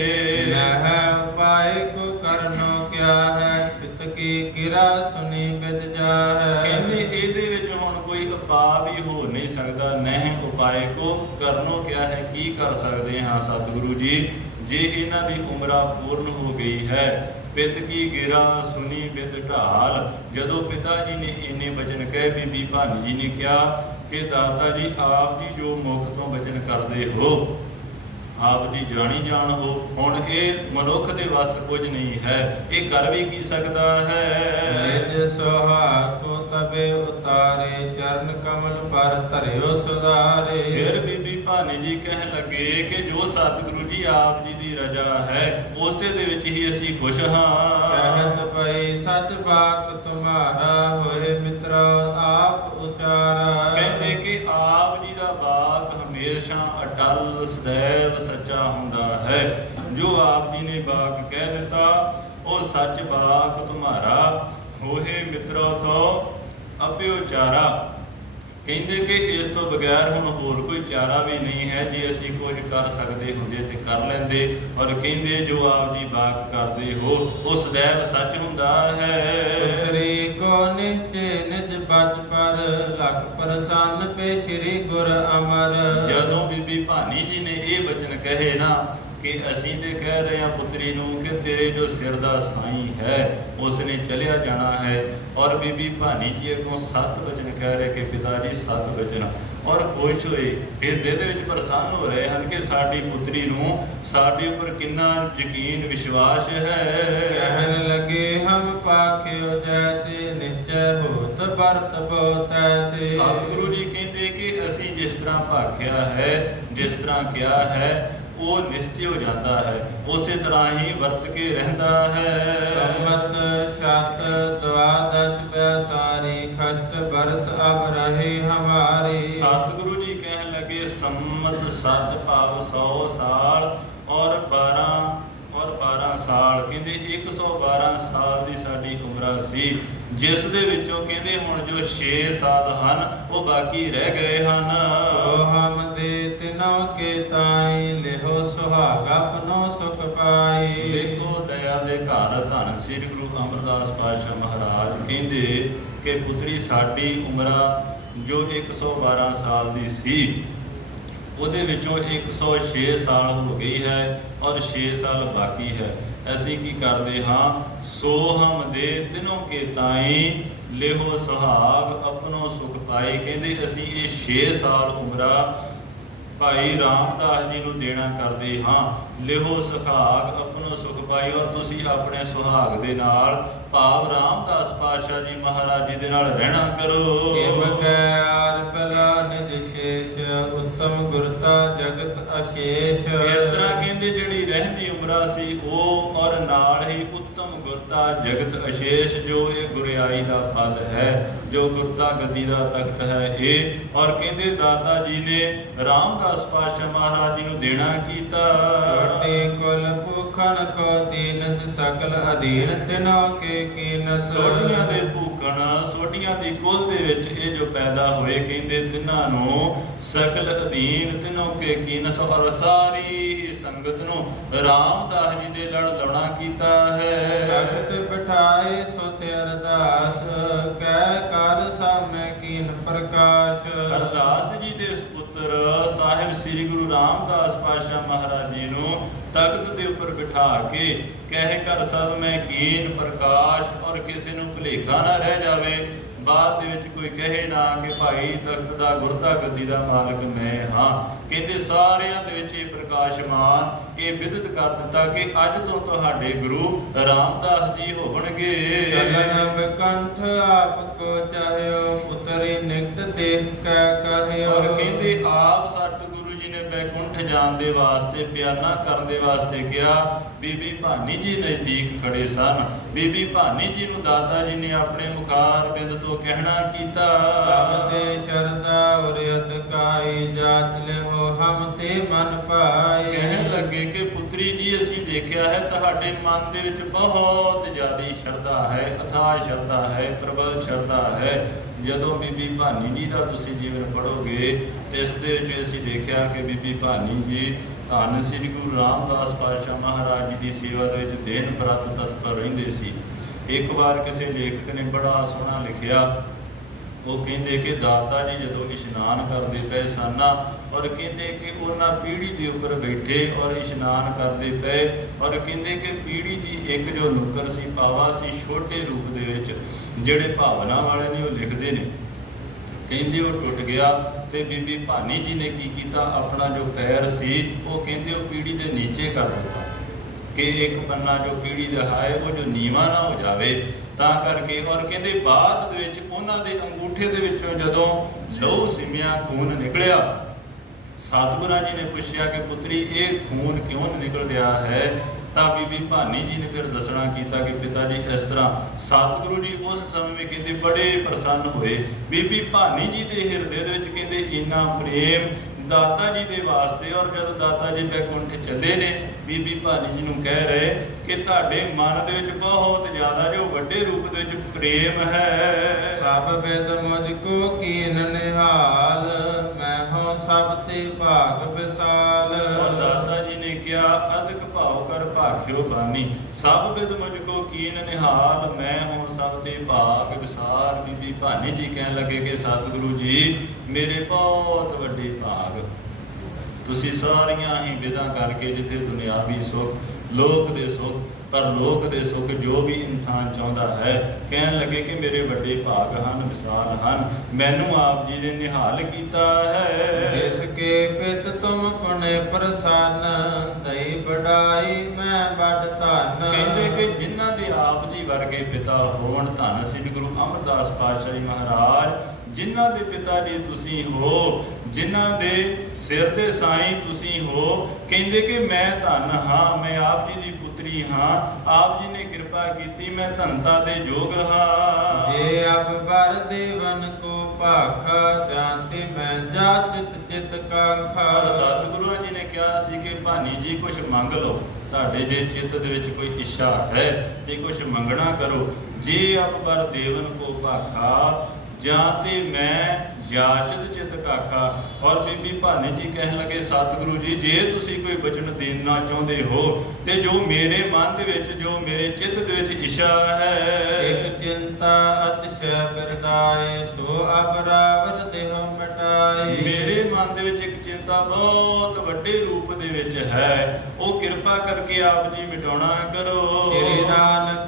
ਲਹਿ ਉਪਾਏ ਕੋ ਕਰਨੋ ਕਿਆ ਹੈ, ਪਿਤ ਕੀ ਕਿਰਾ ਸੁਨੀ ਬਿਦ ਜਾਹੈ। ਕਹਿੰਦੇ ਇਹਦੇ ਵਿੱਚ ਹੁਣ ਕੋਈ ਉਪਾਅ ਵੀ ਹੋ ਨਹੀਂ ਸਕਦਾ। ਨਹਿ ਉਪਾਏ ਕੋ ਕਰਨੋ ਕਿਆ ਹੈ, ਕੀ ਕਰ ਸਕਦੇ ਹਾਂ ਸਤਿਗੁਰੂ ਜੀ, ਜੇ ਇਹਨਾਂ ਦੀ ਉਮਰਾਂ ਪੂਰਨ ਹੋ ਗਈ ਹੈ। ਪਿਤ ਕੀ ਗਿਰਾ ਸੁਨੀ ਬਿਦ ਢਾਲ, ਜਦੋਂ ਪਿਤਾ ਜੀ ਨੇ ਇੰਨੇ ਵਚਨ ਕਹੇ, ਬੀਬੀ ਭਾਨੀ ਜੀ ਨੇ ਕਿਹਾ ਕਿ ਦਾਤਾ ਜੀ ਆਪ ਜੀ ਜੋ ਮੁਖ ਤੋਂ ਵਚਨ ਕਰਦੇ ਹੋ, ਆਪ ਜੀ ਜਾਣੀ ਜਾਣ ਹੋ, ਹੁਣ ਇਹ ਮਨੁੱਖ ਦੇ ਵੱਸ ਕੁਝ ਨਹੀਂ ਹੈ, ਇਹ ਕਰ ਵੀ ਕੀ ਸਕਦਾ ਹੈ। ਨਿਜ ਸੁਹਾਗ ਕੋ ਤਬੇ ਉਤਾਰੇ, ਚਰਨ ਕਮਲ ਪਰ ਧਰਿਓ ਸੁਧਾਰੇ। ਫਿਰ ਬੀਬੀ ਭਾਨੀ ਜੀ ਕਹਿਣ ਲੱਗੇ ਕਿ ਜੋ ਸਤਿਗੁਰੂ ਜੀ ਆਪ ਜੀ ਦੀ ਰਜ਼ਾ ਹੈ, ਉਸੇ ਦੇ ਵਿੱਚ ਹੀ ਅਸੀਂ ਖੁਸ਼ ਹਾਂ। ਕਹਿਤ ਪਈ ਸਚ ਬਾਕ ਤੁਮਾਰਾ, ਹੋਏ ਮਿੱਤਰ ਆਪ ਉਚਾਰਾ। ਕਹਿੰਦੇ ਕਿ ਆਪ ਜੀ ਦਾ ਬਾਕ ਹਮੇਸ਼ਾ ਅਟਲ ਸदैव ਸੱਚਾ ਹੁੰਦਾ ਹੈ। ਜੋ ਆਪ ਜੀ ਨੇ ਬਾਕ ਕਹਿ ਦਿੱਤਾ ਉਹ ਸੱਚ ਬਾਕ ਤੁਮਾਰਾ, ਹੋਏ ਮਿੱਤਰੋ ਤੋਂ ਅਪਿਓ ਚਾਰਾ। ਕਹਿੰਦੇ ਕਿ ਇਸ ਤੋਂ ਬਗੈਰ ਹੁਣ ਹੋਰ ਕੋਈ ਚਾਰਾ ਵੀ ਨਹੀਂ ਹੈ, ਜੇ ਅਸੀਂ ਕੁਝ ਕਰ ਸਕਦੇ ਹੁੰਦੇ ਤੇ ਕਰ ਲੈਂਦੇ। ਔਰ ਕਹਿੰਦੇ ਜੋ ਆਪ ਜੀ ਬਾਕ ਕਰਦੇ ਹੋ ਉਹ ਸदैव ਸੱਚ ਹੁੰਦਾ ਹੈ। ਪੁੱਤਰੀ ਕੋ ਨਿਸ਼ਚੈ ਨਿਜ ਬਚ ਪਰ, ਲਖ ਪ੍ਰਸੰਨ ਪੇ ਸ੍ਰੀ ਗੁਰ ਅਮਰ। ਜਦੋਂ ਬੀਬੀ ਭਾਨੀ ਜੀ ਨੇ ਇਹ ਬਚਨ ਕਹੇ ਨਾ ਕਿ ਅਸੀਂ ਤੇ ਕਹਿ ਰਹੇ ਹਾਂ ਪੁੱਤਰੀ ਨੂੰ ਕਿ ਤੇਰੇ ਜੋ ਸਿਰ ਦਾ ਸਾਈਂ ਹੈ ਉਸ ਨੇ ਚਲਿਆ ਜਾਣਾ ਹੈ, ਔਰ ਬੀਬੀ ਭਾਨੀ ਜੀ ਅੱਗੋਂ 7 ਵਚਨ ਕਹਿ ਰਹੇ ਕਿ ਪਿਤਾ ਜੀ 7 ਵਚਨ, ਔਰ ਖੁਸ਼ ਹੋਏ, ਹਿਰਦੇ ਦੇ ਵਿੱਚ ਪ੍ਰਸੰਨ ਹੋ ਰਹੇ ਹਨ ਕਿ ਸਾਡੀ ਪੁੱਤਰੀ ਨੂੰ ਸਾਡੇ ਉੱਪਰ ਕਿੰਨਾ ਯਕੀਨ ਵਿਸ਼ਵਾਸ ਹੈ। ਕਹਿਣ ਲੱਗੇ ਹਮ ਪਾਖਿਓ ਜੈਸੇ, ਨਿਸ਼ਚੈ ਹੋਤ ਵਰਤ ਬੋ ਤੈਸੇ। ਸਤਿਗੁਰੂ ਜੀ ਕਹਿੰਦੇ ਕਿ ਅਸੀਂ ਜਿਸ ਤਰ੍ਹਾਂ ਭਾਖਿਆ ਹੈ, ਜਿਸ ਤਰ੍ਹਾਂ ਕਿਹਾ ਹੈ ਉਹ ਨਿਸ਼ਚੈ ਹੋ ਜਾਂਦਾ ਹੈ, ਉਸੇ ਤਰ੍ਹਾਂ ਹੀ ਵਰਤ ਕੇ ਰਹਿੰਦਾ ਹੈ। ਸੰਮਤ ਸ਼ਤ ਦਵਾਦਸ ਬੈਸਾਰੀ, ਖਸ਼ਟ ਬਰਸ ਅਬ ਰਹੇ ਹਮਾਰੇ। ਸਤਿਗੁਰੂ ਜੀ ਕਹਿਣ ਲੱਗੇ ਸੰਮਤ 7 ਭਾਵ 100 ਸਾਲ ਔਰ 12 ਸਾਲ, ਕਹਿੰਦੇ 112 ਸਾਲ ਦੀ ਸਾਡੀ ਉਮਰ ਸੀ, ਜਿਸ ਦੇ ਵਿੱਚੋਂ ਕਹਿੰਦੇ ਹੁਣ ਜੋ 6 ਸਾਲ ਹਨ ਉਹ ਬਾਕੀ ਰਹਿ ਗਏ ਹਨ। ਸੋ ਹਮ ਦੇ ਤਿਨੋ ਕੇ ਤਾਈ, ਲਿਹੋ ਸੁਹਾਗ ਆਪਨੋ ਸੁਖ ਪਾਈ। ਦੇਖੋ ਦਇਆ ਦੇ ਘਰ ਧੰਨ ਸ੍ਰੀ ਗੁਰੂ ਅਮਰਦਾਸ ਪਾਤਸ਼ਾਹ ਮਹਾਰਾਜ ਕਹਿੰਦੇ ਕਿ ਪੁੱਤਰੀ ਸਾਡੀ ਉਮਰ ਜੋ 112 ਸਾਲ ਦੀ ਸੀ, ਉਹਦੇ ਵਿੱਚੋਂ 106 ਸਾਲ ਹੋ ਗਈ ਹੈ ਔਰ 6 ਸਾਲ ਬਾਕੀ ਹੈ। ਅਸੀਂ ਕੀ ਕਰਦੇ ਹਾਂ, ਸੋ ਹਮ ਦੇ ਤਿਨੋਂ ਕੇ ਤਾਈ, ਲਿਹੋ ਸੁਹਾਗ ਆਪਣੋ ਸੁਖ ਪਾਈ। ਕਹਿੰਦੇ ਅਸੀਂ ਇਹ 6 ਸਾਲ ਉਮਰਾ ਭਾਈ ਰਾਮਦਾਸ ਜੀ ਨੂੰ ਦੇਣਾ ਕਰਦੇ ਹਾਂ। ਲਿਹੋ ਸੁਹਾਗ ਆਪਣੋ ਸੁਖ ਪਾਈ, ਔਰ ਤੁਸੀਂ ਆਪਣੇ ਸੁਹਾਗ ਦੇ ਨਾਲ ਭਾਵ ਰਾਮਦਾਸ ਪਾਤਸ਼ਾਹ ਜੀ ਮਹਾਰਾਜ ਜੀ ਦੇ ਨਾਲ ਰਹਿਣਾ ਕਰੋ। ਇਮ ਕੈ ਆਰ ਬਲਾ ਨਿਜ ਸ਼ੇਸ਼, ਉੱਤਮ ਗੁਰਤਾ ਜਗਤ ਅਸ਼ੇਸ਼। ਇਸ ਤਰ੍ਹਾਂ ਕਹਿੰਦੇ ਜਿਹੜੀ ਰਹਿੰਦੀ ਉਮਰਾ ਸੀ ਉਹ, ਔਰ ਨਾਲ ਹੀ ਉੱਤਮ ਗੁਰਤਾ ਜਗਤ ਅਸ਼ੇਸ਼, ਜੋ ਇਹ ਗੁਰਿਆਈ ਦਾ ਪਦ ਹੈ, ਜੋ ਗੁਰਤਾ ਗੱਦੀ ਦਾ ਤਖਤ ਹੈ ਇਹ। ਔਰ ਕਹਿੰਦੇ ਦਾਤਾ ਜੀ ਨੇ ਰਾਮਦਾਸ ਪਾਤਸ਼ਾਹ ਮਹਾਰਾਜ ਜੀ ਨੂੰ ਦੇਣਾ ਕੀਤਾ। ਛੋਟੇ ਕੁਲ ਭੂਖਣ ਕੋ ਦੀਨਸ, ਸਕਲ ਅਧੀਨ ਤਿਨੋ ਕੇ ਕੀਨਸ। ਸੋਢੀਆਂ ਦੇ ਭੂਖਣ, ਸੋਢੀਆਂ ਦੀ ਕੁਲ ਦੇ ਵਿੱਚ ਇਹ ਜੋ ਪੈਦਾ ਹੋਏ, ਕਹਿੰਦੇ ਤਿੰਨਾਂ ਨੂੰ ਸਕਲ ਅਧੀਨ ਤਿਨੋ ਕੇ ਕੀਨਸ, ਔਰ ਸਾਰੀ ਹੀ ਸੰਗਤ ਨੂੰ ਰਾਮਦਾਸ ਜੀ ਦੇ ਲੜ ਲਾਉਣਾ ਕੀਤਾ ਹੈ। ਤਖਤ ਬਿਠਾਏ ਸੁਤ ਅਰਦਾਸ, ਕਹਿ ਕਰ ਸਾਮੈ ਕੀਨ ਪ੍ਰਕਾਸ਼। ਅਰਦਾਸ ਜੀ ਦੇ ਸੁਪੁੱਤਰ ਸਾਹਿਬ ਸ੍ਰੀ ਗੁਰੂ ਰਾਮਦਾਸ ਪਾਤਸ਼ਾਹ ਮਹਾਰਾਜ ਜੀ ਨੂੰ ਤਖਤ ਦੇ ਉੱਪਰ ਬਿਠਾ ਕੇ ਕਹਿ ਕਰ ਸਭ ਮੈਂ ਕੀਨ ਪ੍ਰਕਾਸ਼, ਔਰ ਕਿਸੇ ਨੂੰ ਭੁਲੇਖਾ ਨਾ ਰਹਿ ਜਾਵੇ। ਬਾਅਦ ਦੇ ਵਿੱਚ ਕੋਈ ਕਹੇ ਨਾ ਕਿ ਭਾਈ ਤਖਤ ਦਾ ਗੁਰਤਾ ਗੱਦੀ ਦਾ ਮਾਲਕ ਮੈਂ ਹਾਂ। ਕਹਿੰਦੇ ਸਾਰਿਆਂ ਦੇ ਵਿੱਚ ਇਹ ਪ੍ਰਕਾਸ਼ਮਾਨ ਇਹ ਵਿਦਿਤ ਕਰ ਦਿੱਤਾ ਕਿ ਅੱਜ ਤੋਂ ਤੁਹਾਡੇ ਗੁਰੂ ਰਾਮਦਾਸ ਜੀ ਹੋਣਗੇ। ਚਲਨ ਬਿਕੰਠ ਆਪ ਕੋ ਚਾਹਿਓ ਪੁੱਤਰੀ ਨਿਕਟ ਦੇਖ ਕੈ ਕਹਿਓ। ਔਰ ਕਹਿੰਦੇ ਆਪ ਸਤਿਗੁਰੂ ਜੀ ਨੇ ਬੈਕੁੰਠ ਜਾਣ ਦੇ ਵਾਸਤੇ ਬਿਆਨਾ ਕਰਨ ਦੇ ਵਾਸਤੇ ਕਿਹਾ। ਬੀਬੀ ਭਾਨੀ ਜੀ ਨਜ਼ਦੀਕ ਖੜੇ ਸਨ। ਬੀਬੀ ਭਾਨੀ ਜੀ ਨੂੰ ਦਾਤਾ ਜੀ ਨੇ ਆਪਣੇ ਮੁਖਾਰ ਬਿੰਦ ਤੋਂ ਕਹਿਣਾ ਕੀਤਾ। ਸਭ ਤੇ ਸ਼ਰਧਾ ਔਰ ਅਧਿਕਾਈ ਜਾਚ ਲਿਓ ਹਮ ਤੇ ਮਨ ਭਾਈ। ਕਹਿਣ ਲੱਗੇ ਕਿ ਪੁੱਤਰੀ ਜੀ ਅਸੀਂ ਦੇਖਿਆ ਹੈ ਤੁਹਾਡੇ ਮਨ ਦੇ ਵਿੱਚ ਬਹੁਤ ਜ਼ਿਆਦਾ ਸ਼ਰਧਾ ਹੈ, ਅਥਾਹ ਸ਼ਰਧਾ ਹੈ, ਪ੍ਰਬਲ ਸ਼ਰਧਾ ਹੈ। ਜਦੋਂ ਬੀਬੀ ਭਾਨੀ ਜੀ ਦਾ ਤੁਸੀਂ ਜੀਵਨ ਪੜ੍ਹੋਗੇ ਤੇ ਇਸ ਦੇ ਵਿੱਚ ਅਸੀਂ ਦੇਖਿਆ ਕਿ ਬੀਬੀ ਭਾਨੀ ਜੀ ਧੰਨ ਸ੍ਰੀ ਗੁਰੂ ਰਾਮਦਾਸ ਪਾਤਸ਼ਾਹ ਮਹਾਰਾਜ ਜੀ ਦੀ ਸੇਵਾ ਦੇ ਵਿੱਚ ਦਿਨ ਪ੍ਰਤ ਤਤਪਰ ਰਹਿੰਦੇ ਸੀ। ਇੱਕ ਵਾਰ ਕਿਸੇ ਲੇਖਕ ਨੇ ਬੜਾ ਸੋਹਣਾ ਲਿਖਿਆ। ਉਹ ਕਹਿੰਦੇ ਕਿ ਦਾਤਾ ਜੀ ਜਦੋਂ ਇਸ਼ਨਾਨ ਕਰਦੇ ਪਏ ਸਨ ਔਰ ਕਹਿੰਦੇ ਕਿ ਉਹਨਾਂ ਪੀੜ੍ਹੀ ਦੇ ਉੱਪਰ ਬੈਠੇ ਔਰ ਇਸ਼ਨਾਨ ਕਰਦੇ ਪਏ ਔਰ ਕਹਿੰਦੇ ਕਿ ਪੀੜ੍ਹੀ ਦੀ ਇੱਕ ਜੋ ਨੁੱਕਰ ਸੀ ਪਾਵਾ ਸੀ ਛੋਟੇ ਰੂਪ ਦੇ ਵਿੱਚ, ਜਿਹੜੇ ਭਾਵਨਾ ਵਾਲੇ ਨੇ ਉਹ ਲਿਖਦੇ ਨੇ, ਕਹਿੰਦੇ ਉਹ ਟੁੱਟ ਗਿਆ ਤੇ ਬੀਬੀ ਭਾਨੀ ਜੀ ਨੇ ਕੀ ਕੀਤਾ, ਆਪਣਾ ਜੋ ਪੈਰ ਸੀ ਉਹ ਕਹਿੰਦੇ ਉਹ ਪੀੜ੍ਹੀ ਦੇ ਨੀਚੇ ਕਰ ਦਿੱਤਾ ਕਿ ਇੱਕ ਪੰਨਾ ਜੋ ਪੀੜ੍ਹੀ ਦਾ ਹੈ ਉਹ ਜੋ ਨੀਵਾਂ ਨਾ ਹੋ ਜਾਵੇ ਤਾਂ ਕਰਕੇ। ਔਰ ਕਹਿੰਦੇ ਬਾਅਦ ਦੇ ਵਿੱਚ ਉਹਨਾਂ ਦੇ ਅੰਗੂਠੇ ਦੇ ਵਿੱਚੋਂ ਜਦੋਂ ਲਹੂ ਸਿਮਿਆ ਖੂਨ ਨਿਕਲਿਆ, ਸਤਿਗੁਰਾਂ ਜੀ ਨੇ ਪੁੱਛਿਆ ਕਿ ਪੁੱਤਰੀ ਇਹ ਖੂਨ ਕਿਉਂ ਨਿਕਲ ਰਿਹਾ ਹੈ? ਤਾਂ ਬੀਬੀ ਭਾਨੀ ਜੀ ਨੇ ਫਿਰ ਦੱਸਣਾ ਕੀਤਾ ਕਿ ਪਿਤਾ ਜੀ ਇਸ ਤਰ੍ਹਾਂ। ਸਤਿਗੁਰੂ ਜੀ ਉਸ ਸਮੇਂ ਕਹਿੰਦੇ ਬੜੇ ਪ੍ਰਸੰਨ ਹੋਏ। ਬੀਬੀ ਭਾਨੀ ਜੀ ਦੇ ਹਿਰਦੇ ਦੇ ਵਿੱਚ ਕਹਿੰਦੇ ਇੰਨਾ ਪ੍ਰੇਮ ਦਾਤਾ ਜੀ ਦੇ ਵਾਸਤੇ। ਔਰ ਜਦੋਂ ਦਾਤਾ ਜੀ ਬੈਕੁੰਠ ਚੱਲੇ ਨੇ, ਬੀਬੀ ਭਾਨੀ ਜੀ ਨੂੰ ਕਹਿ ਰਹੇ ਕਿ ਤੁਹਾਡੇ ਮਨ ਦੇ ਵਿੱਚ ਬਹੁਤ ਜ਼ਿਆਦਾ ਜੋ ਵੱਡੇ ਰੂਪ ਦੇ ਵਿੱਚ ਪ੍ਰੇਮ ਹੈ। ਸਭ ਬਿਦ ਮੁਝ ਕੋ ਕੀਨ ਨਿਹਾਲ ਮੈਂ ਹੋ ਸਭ ਤੇ ਭਾਗ ਵਿਸਾਲ। ਔਰ ਦਾਤਾ ਜੀ ਨੇ ਕਿਹਾ ਅਦਕ ਭਾਉ ਕਰ ਭਾਖਿਓ ਬਾਨੀ ਸਭ ਬਿਦ ਮੁਝ ਕੋ ਕੀਨ ਨਿਹਾਲ ਮੈਂ ਹੋ ਸਭ ਤੇ ਭਾਗ ਵਿਸਾਲ। ਬੀਬੀ ਭਾਨੀ ਜੀ ਕਹਿਣ ਲੱਗੇ ਕਿ ਸਤਿਗੁਰੂ ਜੀ ਮੇਰੇ ਬਹੁਤ ਵੱਡੇ ਭਾਗ, ਤੁਸੀਂ ਸਾਰੀਆਂ ਹੀ ਵਿਧਾਂ ਕਰਕੇ ਜਿੱਥੇ ਦੁਨਿਆਵੀ ਸੁੱਖ, ਲੋਕ ਦੇ ਸੁੱਖ, ਪਰ ਲੋਕ ਦੇ ਸੁੱਖ ਜੋ ਵੀ ਇਨਸਾਨ ਚਾਹੁੰਦਾ ਹੈ, ਕਹਿਣ ਲੱਗੇ ਕਿ ਮੇਰੇ ਵੱਡੇ ਭਾਗ ਹਨ, ਵਿਸ਼ਾਲ ਹਨ, ਮੈਨੂੰ ਆਪ ਜੀ ਨੇ ਨਿਹਾਲ ਕੀਤਾ ਹੈ। ਜਿਸ ਕੇ ਪਿਤ ਤੁਮ ਪੁਨੇ ਪ੍ਰਸੰਨ ਦਈ ਬੜਾਈ ਮੈਂ ਵੱਡ ਧਨ। ਕਹਿੰਦੇ ਕਿ ਜਿਨ੍ਹਾਂ ਦੇ ਆਪ ਜੀ ਵਰਗੇ ਪਿਤਾ ਹੋਣ, ਧੰਨ ਸ੍ਰੀ ਗੁਰੂ ਅਮਰਦਾਸ ਪਾਤਸ਼ਾਹ ਜੀ ਮਹਾਰਾਜ, ਜਿਨ੍ਹਾਂ ਦੇ ਪਿਤਾ ਜੀ ਤੁਸੀਂ ਹੋ, ਜਿਨ੍ਹਾਂ ਦੇ ਸਿਰ ਦੇ ਸਾਈਂ ਤੁਸੀਂ ਹੋ, ਕਹਿੰਦੇ ਕਿ ਮੈਂ ਧੰਨ ਹਾਂ, ਮੈਂ ਆਪ ਜੀ ਦੀ ਪੁੱਤਰੀ ਹਾਂ, ਆਪ ਜੀ ਨੇ ਕਿਰਪਾ ਕੀਤੀ, ਮੈਂ ਧਨਤਾ ਦੇ ਯੋਗ ਹਾਂ। ਜੇ ਅਬ ਬਰ ਦੇਵਨ ਕੋ ਭਾਖਾ ਜਾਤੇ ਮੈਂ ਜਾਚਿਤ ਚਿਤ ਕਾਖਾ। ਔਰ ਸਤਿਗੁਰਾਂ ਜੀ ਨੇ ਕਿਹਾ ਸੀ ਕਿ ਭਾਨੀ ਜੀ ਕੁਛ ਮੰਗ ਲਓ, ਤੁਹਾਡੇ ਜੇ ਚਿੱਤ ਦੇ ਵਿੱਚ ਕੋਈ ਇੱਛਾ ਹੈ ਤੇ ਕੁਛ ਮੰਗਣਾ ਕਰੋ। ਜੇ ਅਬ ਬਰ ਦੇਵਨ ਕੋ ਭਾਖਾ ਜਾਂ ਤੇ ਮੈਂ ਜਾਚਿਤ ਚਿਤ ਕਾਖਾ। ਔਰ ਬੀਬੀ ਭਾਨੀ ਜੀ ਕਹਿਣ ਲੱਗੇ ਸਤਿਗੁਰੂ ਜੀ ਜੇ ਤੁਸੀਂ ਕੋਈ ਬਚਨ ਦੇਣਾ ਚਾਹੁੰਦੇ ਹੋ ਤੇ ਜੋ ਮੇਰੇ ਮਨ ਦੇ ਵਿੱਚ, ਜੋ ਮੇਰੇ ਚਿੱਤ ਦੇ ਵਿੱਚ ਇੱਛਾ ਹੈ। ਇੱਕ ਚਿੰਤਾ ਅਤਿਸ਼ੈ ਬਿਰਦਾਏ ਸੋ ਅਬ ਰਾਵਰ ਦੇਹ ਮਿਟਾਏ। ਮੇਰੇ ਮਨ ਦੇ ਵਿੱਚ ਇੱਕ ਚਿੰਤਾ ਬਹੁਤ ਵੱਡੇ ਰੂਪ ਦੇ ਵਿੱਚ ਹੈ, ਉਹ ਕਿਰਪਾ ਕਰਕੇ ਆਪ ਜੀ ਮਿਟਾਉਣਾ ਕਰੋ। ਸ਼੍ਰੀ ਨਾਨਕ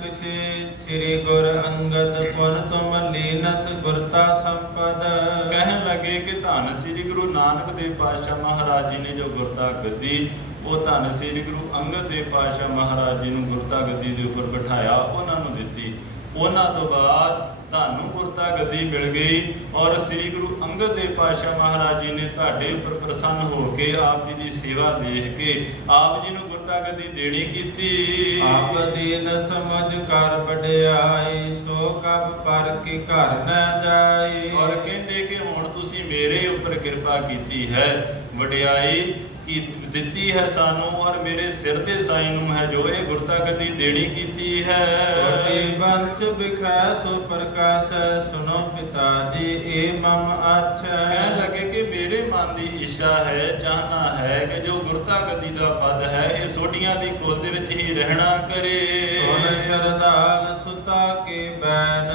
ਸ਼੍ਰੀ ਗੁਰ ਅੰਗਦ ਪੁਨ ਤੁਮ ਲੀਨਸ ਗੁਰਤਾ ਸੰਪਦ। ਕਹਿਣ ਲੱਗੇ ਕਿ ਧੰਨ ਸ੍ਰੀ ਗੁਰੂ ਨਾਨਕ ਦੇਵ ਪਾਤਸ਼ਾਹ ਮਹਾਰਾਜ ਜੀ ਨੇ ਜੋ ਗੁਰਤਾ ਗੱਦੀ, ਉਹ ਧੰਨ ਸ੍ਰੀ ਗੁਰੂ ਅੰਗਦ ਦੇਵ ਪਾਤਸ਼ਾਹ ਮਹਾਰਾਜ ਜੀ ਨੂੰ ਗੁਰਤਾ ਗੱਦੀ ਦੇ ਉੱਪਰ ਬਿਠਾਇਆ, ਉਹਨਾਂ ਨੂੰ ਦਿੱਤੀ। ਉਹਨਾਂ ਤੋਂ ਬਾਅਦ ਤੁਹਾਨੂੰ ਗੁਰਤਾ ਗੱਦੀ ਮਿਲ ਗਈ ਔਰ ਸ੍ਰੀ ਗੁਰੂ ਅੰਗਦ ਦੇਵ ਪਾਤਸ਼ਾਹ ਮਹਾਰਾਜ ਜੀ ਨੇ ਤੁਹਾਡੇ ਉੱਪਰ ਪ੍ਰਸੰਨ ਹੋ ਕੇ ਆਪ ਜੀ ਦੀ ਸੇਵਾ ਦੇਖ ਕੇ ਆਪ ਜੀ ਨੂੰ ਗੁਰਤਾ ਗੱਦੀ ਦੇਣੀ ਕੀਤੀ। ਆਪ ਦੀਨ ਸਮਝ ਕਰ ਵਡਿਆਈ ਸੋ ਕਬ ਪਰ ਕੀ ਘਰ ਨ ਜਾਈ। ਔਰ ਕਹਿੰਦੇ ਕਿ ਹੁਣ ਤੁਸੀਂ ਮੇਰੇ ਉੱਪਰ ਕਿਰਪਾ ਕੀਤੀ ਹੈ, ਵਡਿਆਈ ਕੀ ਦਿੱਤੀ ਹੈ ਸਾਨੂੰ, ਔਰ ਮੇਰੇ ਸਿਰ ਦੇ ਸਾਈਂ ਨੂੰ ਹੈ ਜੋ ਇਹ ਗੁਰਤਾ ਗੱਦੀ ਦੇਣੀ ਕੀਤੀ ਹੈ। ਛੋਟੀ ਬੰਚ ਬਿਖੈ ਸੋ ਪ੍ਰਕਾਸ਼ ਸੁਨੋ ਪਿਤਾ ਜੀ ਏ ਮਮ ਆਛੈ। ਕਹਿਣ ਲੱਗੇ ਕਿ ਮੇਰੇ ਮਨ ਦੀ ਇੱਛਾ ਹੈ, ਚਾਹਨਾ ਹੈ ਕਿ ਜੋ ਗੁਰਤਾ ਗੱਦੀ ਦਾ ਪਦ ਹੈ ਇਹ ਸੋਢੀਆਂ ਦੀ ਕੁਲ ਦੇ ਵਿੱਚ ਹੀ ਰਹਿਣਾ ਕਰੇ। ਸੁਨ ਸ਼ਰਧਾਲ ਸੁਤਾ ਕੇ ਬੈਨ